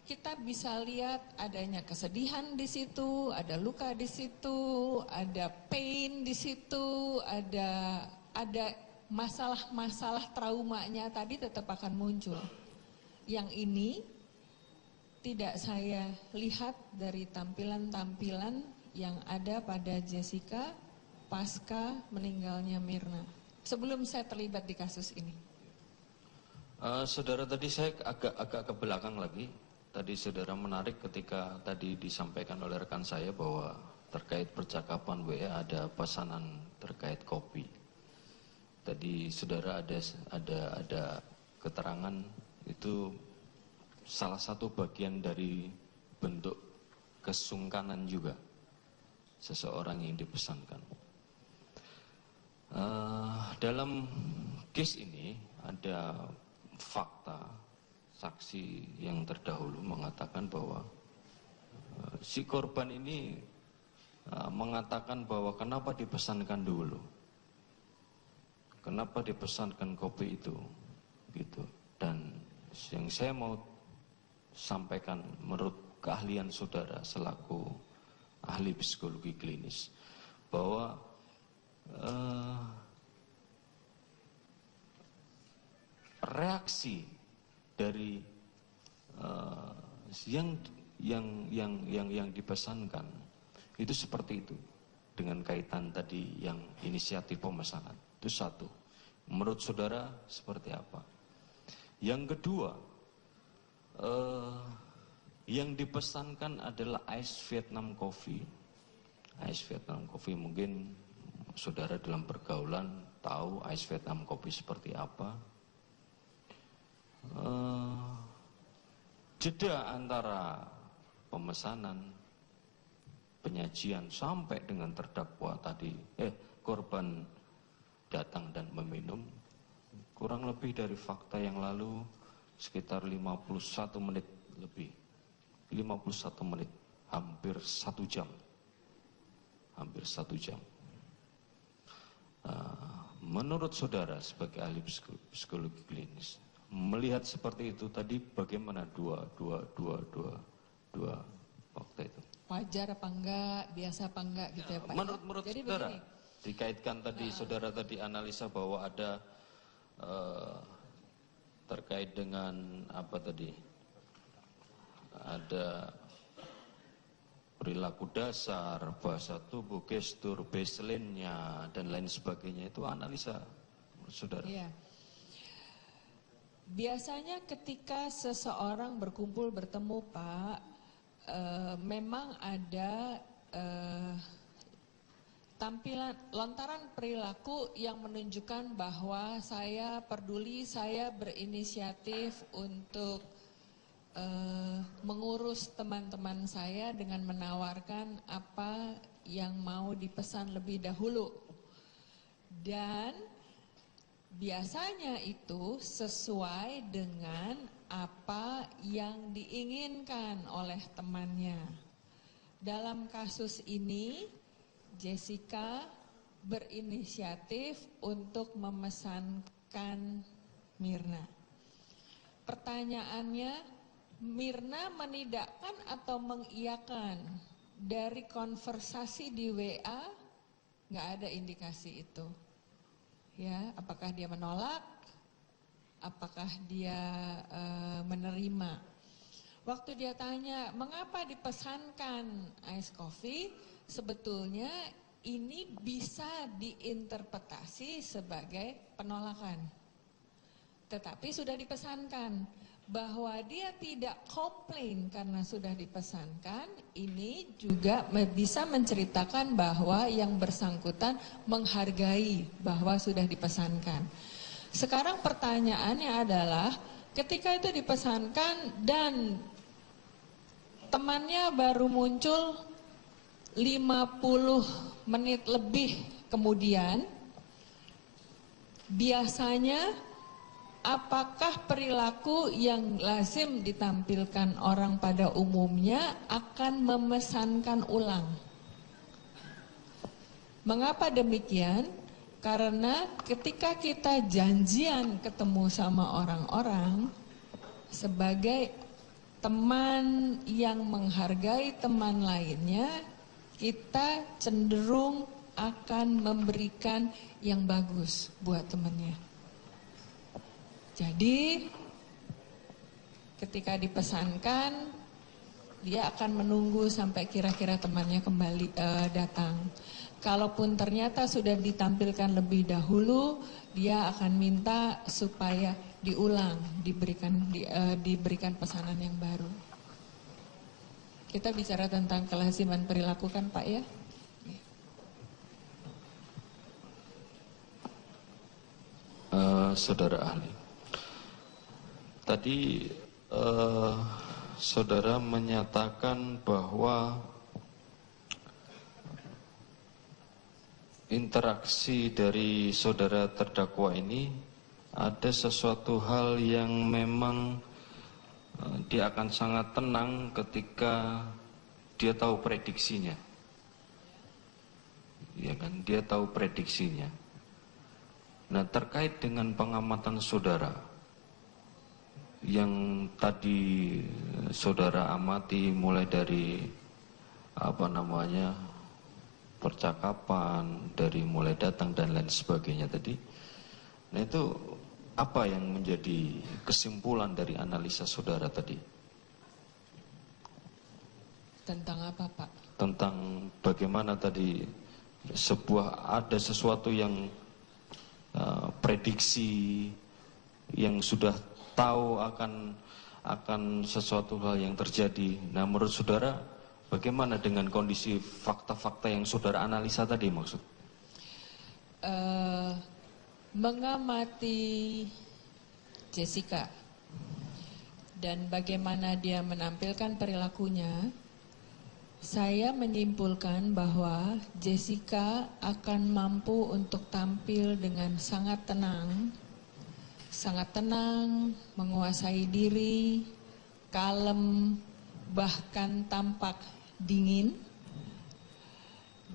kita bisa lihat adanya kesedihan di situ, ada luka di situ, ada pain di situ, ada masalah-masalah traumanya tadi tetap akan muncul. Yang ini tidak saya lihat dari tampilan-tampilan yang ada pada Jessica pasca meninggalnya Mirna. Sebelum saya terlibat di kasus ini. Saudara, tadi saya agak ke belakang lagi. Tadi saudara menarik ketika tadi disampaikan oleh rekan saya bahwa terkait percakapan WA ada pesanan terkait kopi. Tadi saudara ada keterangan itu salah satu bagian dari bentuk kesungkanan juga seseorang yang dipesankan. Dalam case ini ada fakta saksi yang terdahulu mengatakan bahwa si korban ini mengatakan bahwa kenapa dipesankan dulu, kenapa dipesankan kopi itu, gitu. Dan yang saya mau sampaikan menurut keahlian saudara selaku ahli psikologi klinis bahwa reaksi dari yang dipesankan itu seperti itu dengan kaitan tadi yang inisiatif pemesanan. Itu satu. Menurut saudara seperti apa? Yang kedua, yang dipesankan adalah ice Vietnam coffee. Ice Vietnam coffee, mungkin saudara dalam pergaulan tahu ice Vietnam coffee seperti apa. Jeda antara pemesanan, penyajian sampai dengan terdakwa tadi, korban datang dan meminum, kurang lebih dari fakta yang lalu sekitar 51 menit lebih. 51 menit, hampir 1 jam. Hampir 1 jam. Menurut saudara sebagai ahli psikologi klinis, melihat seperti itu tadi bagaimana dua fakta itu? Wajar apa enggak, biasa apa enggak gitu ya Pak? Menurut Jadi saudara, begini, dikaitkan tadi saudara tadi analisa bahwa ada terkait dengan apa tadi, ada perilaku dasar, bahasa tubuh, gestur, baseline-nya dan lain sebagainya, itu analisa saudara. Iya. Biasanya ketika seseorang berkumpul bertemu Pak, memang ada tampilan lontaran perilaku yang menunjukkan bahwa saya peduli, saya berinisiatif untuk mengurus teman-teman saya dengan menawarkan apa yang mau dipesan lebih dahulu. Dan biasanya itu sesuai dengan apa yang diinginkan oleh temannya. Dalam kasus ini, Jessica berinisiatif untuk memesankan Mirna. Pertanyaannya, Mirna menidakkan atau mengiyakan? Dari konversasi di WA, nggak ada indikasi itu. Ya, apakah dia menolak? Apakah dia menerima? Waktu dia tanya, mengapa dipesankan ice coffee? Sebetulnya ini bisa diinterpretasi sebagai penolakan. Tetapi sudah dipesankan. Bahwa dia tidak komplain karena sudah dipesankan, ini juga bisa menceritakan bahwa yang bersangkutan menghargai bahwa sudah dipesankan. Sekarang pertanyaannya adalah, ketika itu dipesankan dan temannya baru muncul 50 menit lebih kemudian, biasanya apakah perilaku yang lazim ditampilkan orang pada umumnya akan memesankan ulang? Mengapa demikian? Karena ketika kita janjian ketemu sama orang-orang, sebagai teman yang menghargai teman lainnya, kita cenderung akan memberikan yang bagus buat temannya. Jadi ketika dipesankan, dia akan menunggu sampai kira-kira temannya kembali datang. Kalaupun ternyata sudah ditampilkan lebih dahulu, dia akan minta supaya diulang, diberikan pesanan yang baru. Kita bicara tentang kelaziman perilaku kan Pak ya? Saudara ahli, tadi saudara menyatakan bahwa interaksi dari saudara terdakwa ini ada sesuatu hal yang memang dia akan sangat tenang ketika dia tahu prediksinya. Ya kan, dia tahu prediksinya. Nah, terkait dengan pengamatan saudara yang tadi saudara amati mulai dari percakapan, dari mulai datang dan lain sebagainya tadi. Nah, itu apa yang menjadi kesimpulan dari analisa saudara tadi? Tentang apa Pak? Tentang bagaimana tadi ada sesuatu yang prediksi yang sudah tahu akan sesuatu hal yang terjadi. Nah, menurut saudara bagaimana dengan kondisi fakta-fakta yang saudara analisa tadi maksud? Mengamati Jessica dan bagaimana dia menampilkan perilakunya, saya menyimpulkan bahwa Jessica akan mampu untuk tampil dengan sangat tenang, menguasai diri, kalem, bahkan tampak dingin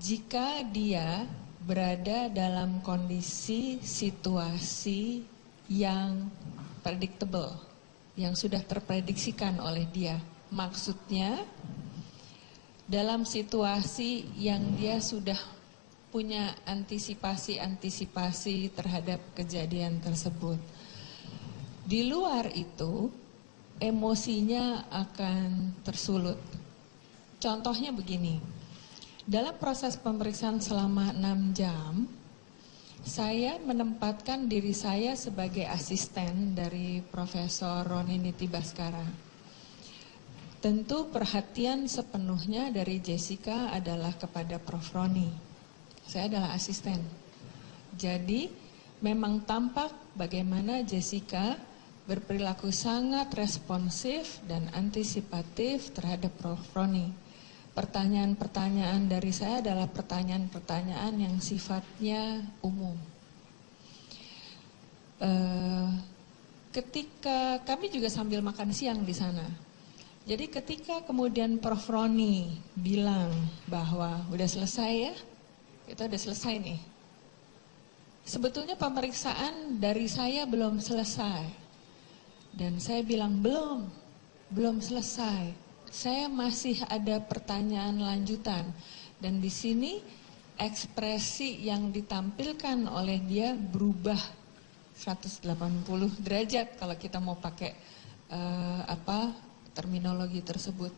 jika dia berada dalam kondisi situasi yang predictable, yang sudah terprediksikan oleh dia. Maksudnya dalam situasi yang dia sudah punya antisipasi terhadap kejadian tersebut. Di luar itu, emosinya akan tersulut. Contohnya begini, dalam proses pemeriksaan selama 6 jam, saya menempatkan diri saya sebagai asisten dari Profesor Roni Niti Baskara. Tentu perhatian sepenuhnya dari Jessica adalah kepada Prof. Roni. Saya adalah asisten. Jadi memang tampak bagaimana Jessica berperilaku sangat responsif dan antisipatif terhadap Prof. Roni. Pertanyaan-pertanyaan dari saya adalah pertanyaan-pertanyaan yang sifatnya umum. Ketika kami juga sambil makan siang di sana. Jadi ketika kemudian Prof. Roni bilang bahwa udah selesai ya, kita udah selesai nih. Sebetulnya pemeriksaan dari saya belum selesai. Dan saya bilang belum selesai. Saya masih ada pertanyaan lanjutan. Dan di sini ekspresi yang ditampilkan oleh dia berubah 180 derajat kalau kita mau pakai terminologi tersebut.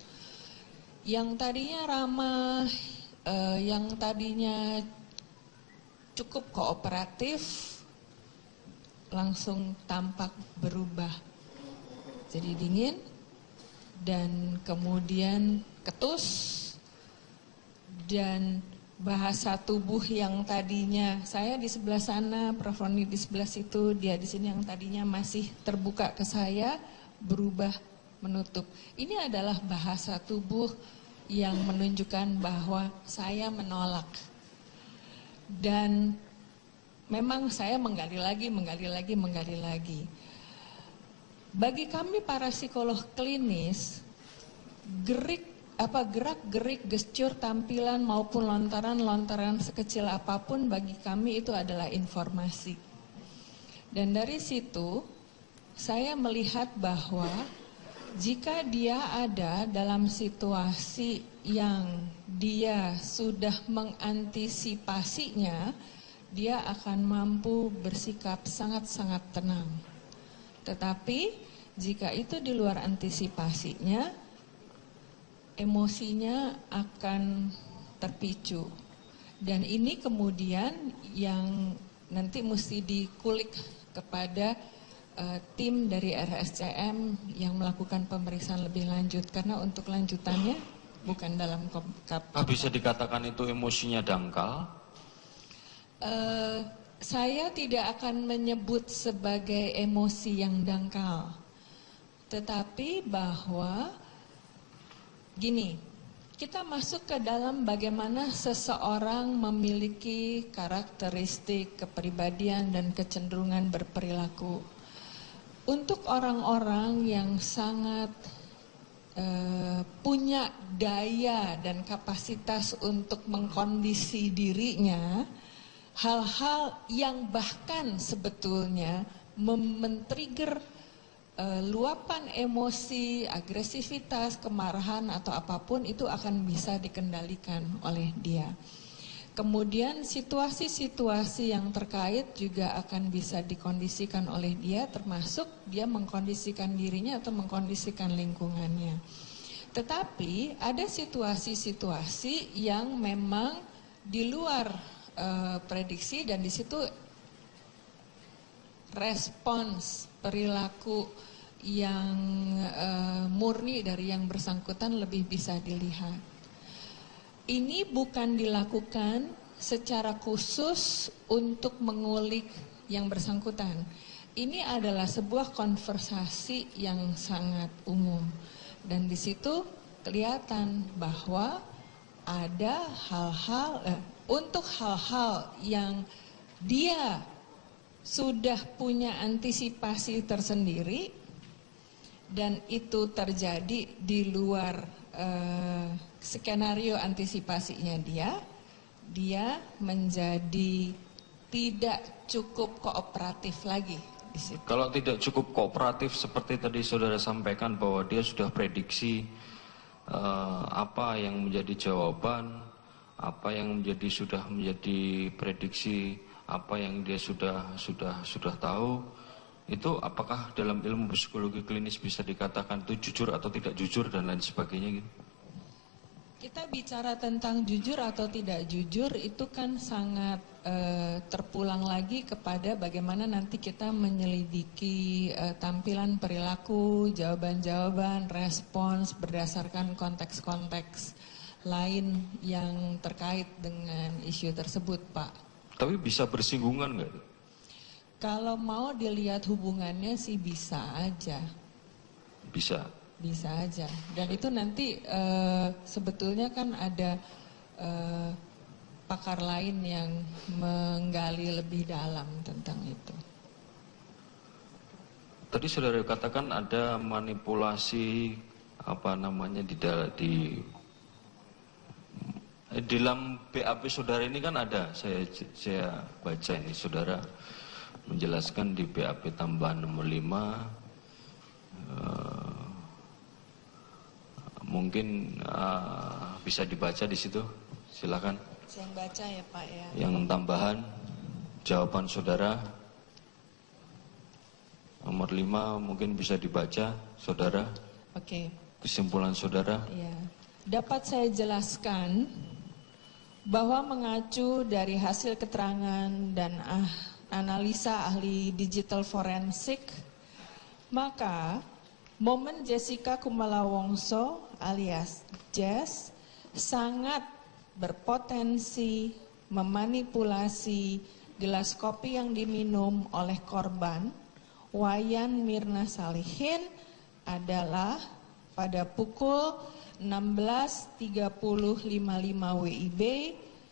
Yang tadinya ramah, yang tadinya cukup kooperatif, langsung tampak berubah. Jadi dingin dan kemudian ketus, dan bahasa tubuh yang tadinya saya di sebelah sana, Prof. Roni di sebelah situ, dia di sini yang tadinya masih terbuka ke saya berubah menutup. Ini adalah bahasa tubuh yang menunjukkan bahwa saya menolak. Dan memang saya menggali lagi. Bagi kami para psikolog klinis, gerak-gerik, gestur, tampilan maupun lontaran sekecil apapun bagi kami itu adalah informasi. Dan dari situ saya melihat bahwa jika dia ada dalam situasi yang dia sudah mengantisipasinya, dia akan mampu bersikap sangat-sangat tenang. Tetapi jika itu di luar antisipasinya, emosinya akan terpicu. Dan ini kemudian yang nanti mesti dikulik kepada tim dari RSCM yang melakukan pemeriksaan lebih lanjut, karena untuk lanjutannya bukan dalam Bisa dikatakan itu emosinya dangkal? Saya tidak akan menyebut sebagai emosi yang dangkal, tetapi bahwa gini, kita masuk ke dalam bagaimana seseorang memiliki karakteristik, kepribadian, dan kecenderungan berperilaku. Untuk orang-orang yang sangat punya daya dan kapasitas untuk mengkondisi dirinya, hal-hal yang bahkan sebetulnya men-trigger luapan emosi, agresivitas, kemarahan atau apapun itu akan bisa dikendalikan oleh dia. Kemudian situasi-situasi yang terkait juga akan bisa dikondisikan oleh dia, termasuk dia mengkondisikan dirinya atau mengkondisikan lingkungannya. Tetapi ada situasi-situasi yang memang di luar prediksi, dan di situ respons perilaku yang murni dari yang bersangkutan lebih bisa dilihat. Ini bukan dilakukan secara khusus untuk mengulik yang bersangkutan. Ini adalah sebuah konversasi yang sangat umum. Dan di situ kelihatan bahwa ada hal-hal, untuk hal-hal yang dia sudah punya antisipasi tersendiri, dan itu terjadi di luar skenario antisipasinya dia menjadi tidak cukup kooperatif lagi di situ. Kalau tidak cukup kooperatif seperti tadi saudara sampaikan bahwa dia sudah prediksi apa yang menjadi jawaban, apa yang sudah menjadi prediksi, apa yang dia sudah tahu, itu apakah dalam ilmu psikologi klinis bisa dikatakan itu jujur atau tidak jujur dan lain sebagainya gitu? Kita bicara tentang jujur atau tidak jujur itu kan sangat terpulang lagi kepada bagaimana nanti kita menyelidiki tampilan perilaku, jawaban-jawaban, respons berdasarkan konteks-konteks lain yang terkait dengan isu tersebut, Pak. Tapi bisa bersinggungan nggak? Kalau mau dilihat hubungannya sih bisa aja. Bisa. Bisa aja. Dan itu nanti sebetulnya kan ada pakar lain yang menggali lebih dalam tentang itu. Tadi saudara katakan ada manipulasi di dalam BAP saudara ini kan ada, saya baca ini saudara menjelaskan di BAP tambahan nomor 5, mungkin bisa dibaca di situ, silakan. Saya baca ya Pak ya. Yang tambahan jawaban saudara nomor 5 mungkin bisa dibaca saudara. Oke. Kesimpulan saudara. Ya. Dapat saya jelaskan bahwa mengacu dari hasil keterangan dan analisa ahli digital forensik, maka momen Jessica Kumala Wongso alias Jess sangat berpotensi memanipulasi gelas kopi yang diminum oleh korban Wayan Mirna Salihin adalah pada pukul 16.30.55 WIB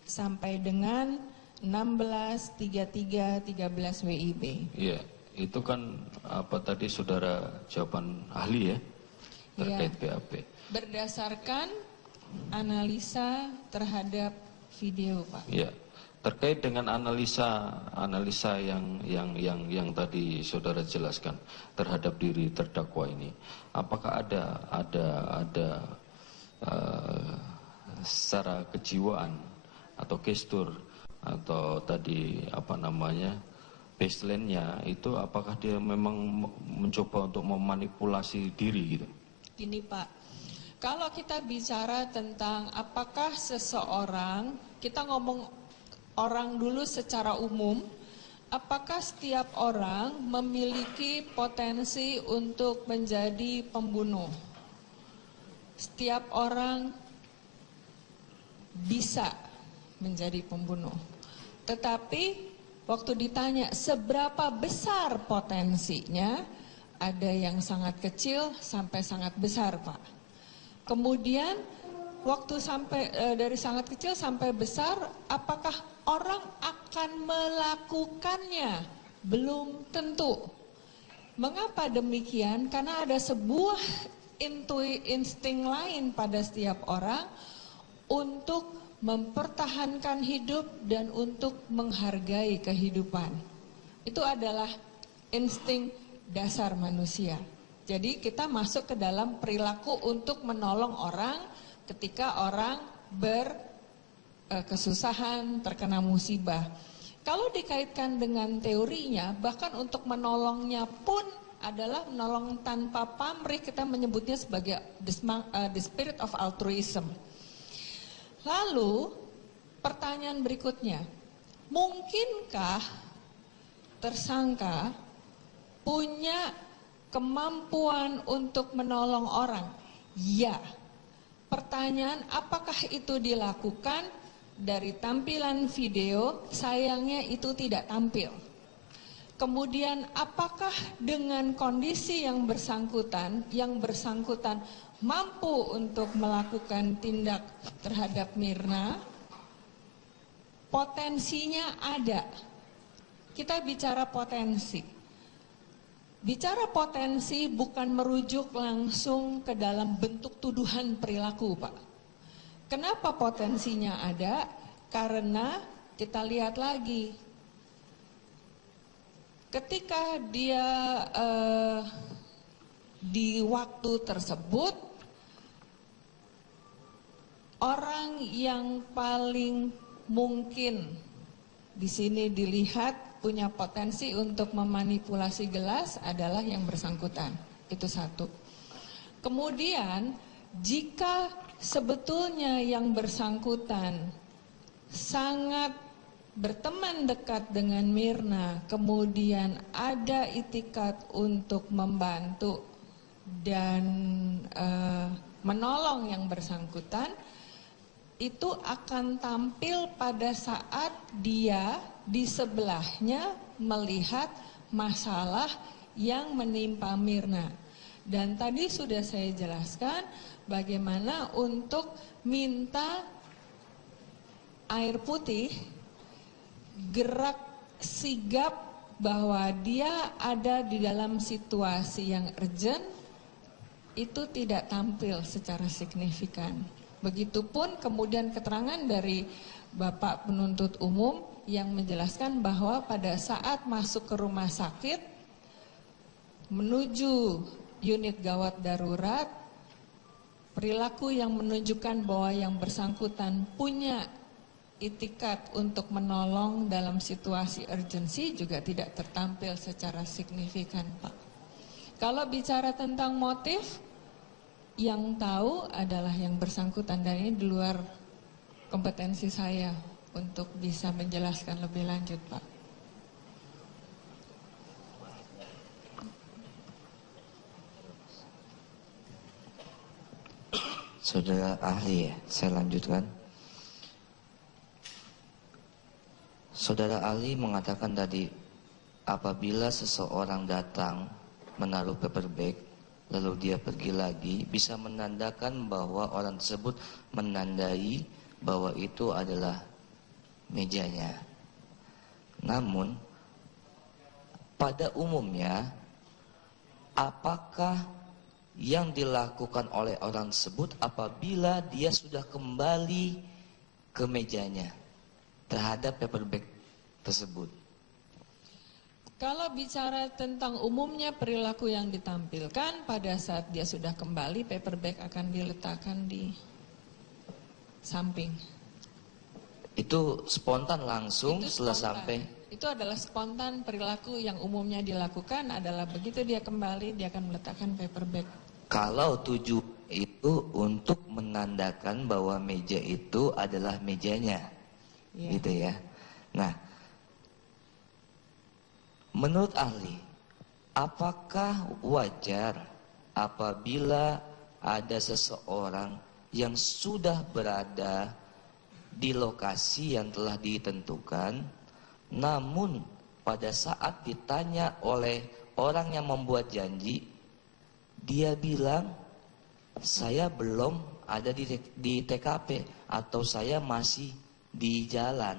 sampai dengan 16.33.13 WIB. Iya, itu kan apa tadi saudara jawaban ahli ya terkait BAP. Berdasarkan analisa terhadap video, Pak. Iya. Terkait dengan analisa yang tadi saudara jelaskan terhadap diri terdakwa ini, apakah ada secara kejiwaan atau gestur atau tadi baseline-nya itu apakah dia memang mencoba untuk memanipulasi diri gitu? Gini Pak, kalau kita bicara tentang apakah seseorang, kita ngomong orang dulu secara umum, apakah setiap orang memiliki potensi untuk menjadi pembunuh? Setiap orang bisa menjadi pembunuh. Tetapi waktu ditanya seberapa besar potensinya, ada yang sangat kecil sampai sangat besar, Pak. Kemudian waktu sampai dari sangat kecil sampai besar, apakah orang akan melakukannya? Belum tentu. Mengapa demikian? Karena ada sebuah insting lain pada setiap orang untuk mempertahankan hidup dan untuk menghargai kehidupan. Itu adalah insting dasar manusia. Jadi kita masuk ke dalam perilaku untuk menolong orang ketika orang berkesusahan, terkena musibah. Kalau dikaitkan dengan teorinya, bahkan untuk menolongnya pun adalah menolong tanpa pamrih, kita menyebutnya sebagai the spirit of altruism. Lalu pertanyaan berikutnya, mungkinkah tersangka punya kemampuan untuk menolong orang? Ya. Pertanyaan apakah itu dilakukan? Dari tampilan video, sayangnya itu tidak tampil. Kemudian apakah dengan kondisi yang bersangkutan mampu untuk melakukan tindak terhadap Mirna? Potensinya ada. Kita bicara potensi. Bicara potensi bukan merujuk langsung ke dalam bentuk tuduhan perilaku, Pak. Kenapa potensinya ada? Karena kita lihat lagi, ketika dia di waktu tersebut Orang yang paling mungkin di sini dilihat punya potensi untuk memanipulasi gelas adalah yang bersangkutan. Itu satu. Kemudian jika sebetulnya yang bersangkutan sangat berteman dekat dengan Mirna, kemudian ada itikat untuk membantu dan menolong yang bersangkutan, itu akan tampil pada saat dia di sebelahnya melihat masalah yang menimpa Mirna. Dan tadi sudah saya jelaskan bagaimana untuk minta air putih, gerak sigap bahwa dia ada di dalam situasi yang urgent, itu tidak tampil secara signifikan. Begitupun kemudian keterangan dari Bapak penuntut umum yang menjelaskan bahwa pada saat masuk ke rumah sakit menuju unit gawat darurat, perilaku yang menunjukkan bahwa yang bersangkutan punya itikat untuk menolong dalam situasi urgensi juga tidak tertampil secara signifikan, Pak. Kalau bicara tentang motif, yang tahu adalah yang bersangkutan, dan ini di luar kompetensi saya untuk bisa menjelaskan lebih lanjut, Pak. Saudara ahli ya, saya lanjutkan. Saudara ahli mengatakan tadi, apabila seseorang datang menaruh paper bag, lalu dia pergi lagi, bisa menandakan bahwa orang tersebut menandai bahwa itu adalah mejanya. Namun, pada umumnya, apakah yang dilakukan oleh orang tersebut apabila dia sudah kembali ke mejanya terhadap paper bag tersebut? Kalau bicara tentang umumnya perilaku yang ditampilkan, pada saat dia sudah kembali, paper bag akan diletakkan di samping. Itu spontan langsung Itu setelah spontan. sampai? Itu adalah spontan. Perilaku yang umumnya dilakukan adalah begitu dia kembali, dia akan meletakkan paper bag. Kalau tujuh itu untuk menandakan bahwa meja itu adalah mejanya, gitu ya. Nah, menurut ahli, apakah wajar apabila ada seseorang yang sudah berada di lokasi yang telah ditentukan, namun pada saat ditanya oleh orang yang membuat janji, dia bilang, saya belum ada di TKP atau saya masih di jalan.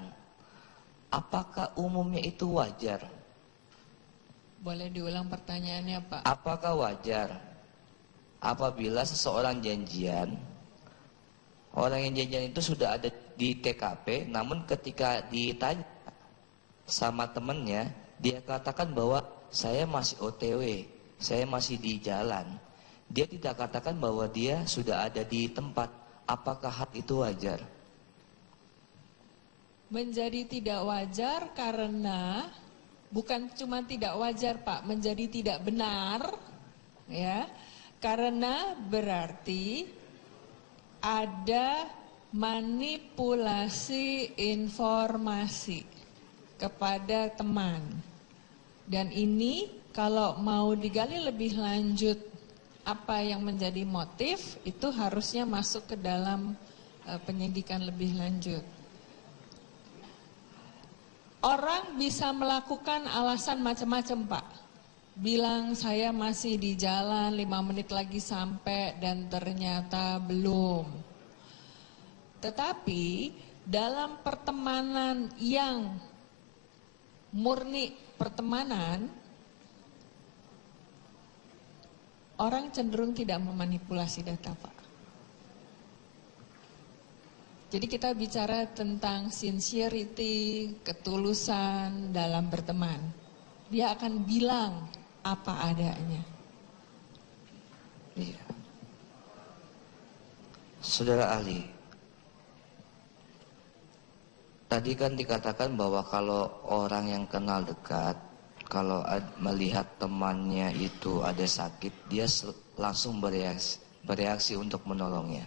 Apakah umumnya itu wajar? Boleh diulang pertanyaannya, Pak? Apakah wajar apabila seseorang janjian, orang yang janjian itu sudah ada di TKP, namun ketika ditanya sama temannya, dia katakan bahwa saya masih OTW, saya masih di jalan. Dia tidak katakan bahwa dia sudah ada di tempat. Apakah hal itu wajar? Menjadi tidak wajar karena bukan cuma tidak wajar, Pak, menjadi tidak benar, ya, karena berarti ada manipulasi informasi kepada teman. Dan ini kalau mau digali lebih lanjut apa yang menjadi motif, itu harusnya masuk ke dalam penyidikan lebih lanjut. Orang bisa melakukan alasan macam-macam, Pak. Bilang saya masih di jalan, 5 menit lagi sampai, dan ternyata belum. Tetapi dalam pertemanan yang murni pertemanan, orang cenderung tidak memanipulasi data, Pak. Jadi kita bicara tentang sincerity, ketulusan dalam berteman. Dia akan bilang apa adanya. Iya. Saudara ahli, tadi kan dikatakan bahwa kalau orang yang kenal dekat, kalau melihat temannya itu ada sakit, dia langsung bereaksi untuk menolongnya.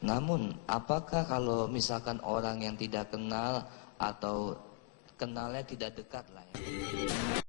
Namun, apakah kalau misalkan orang yang tidak kenal atau kenalnya tidak dekat lah ya,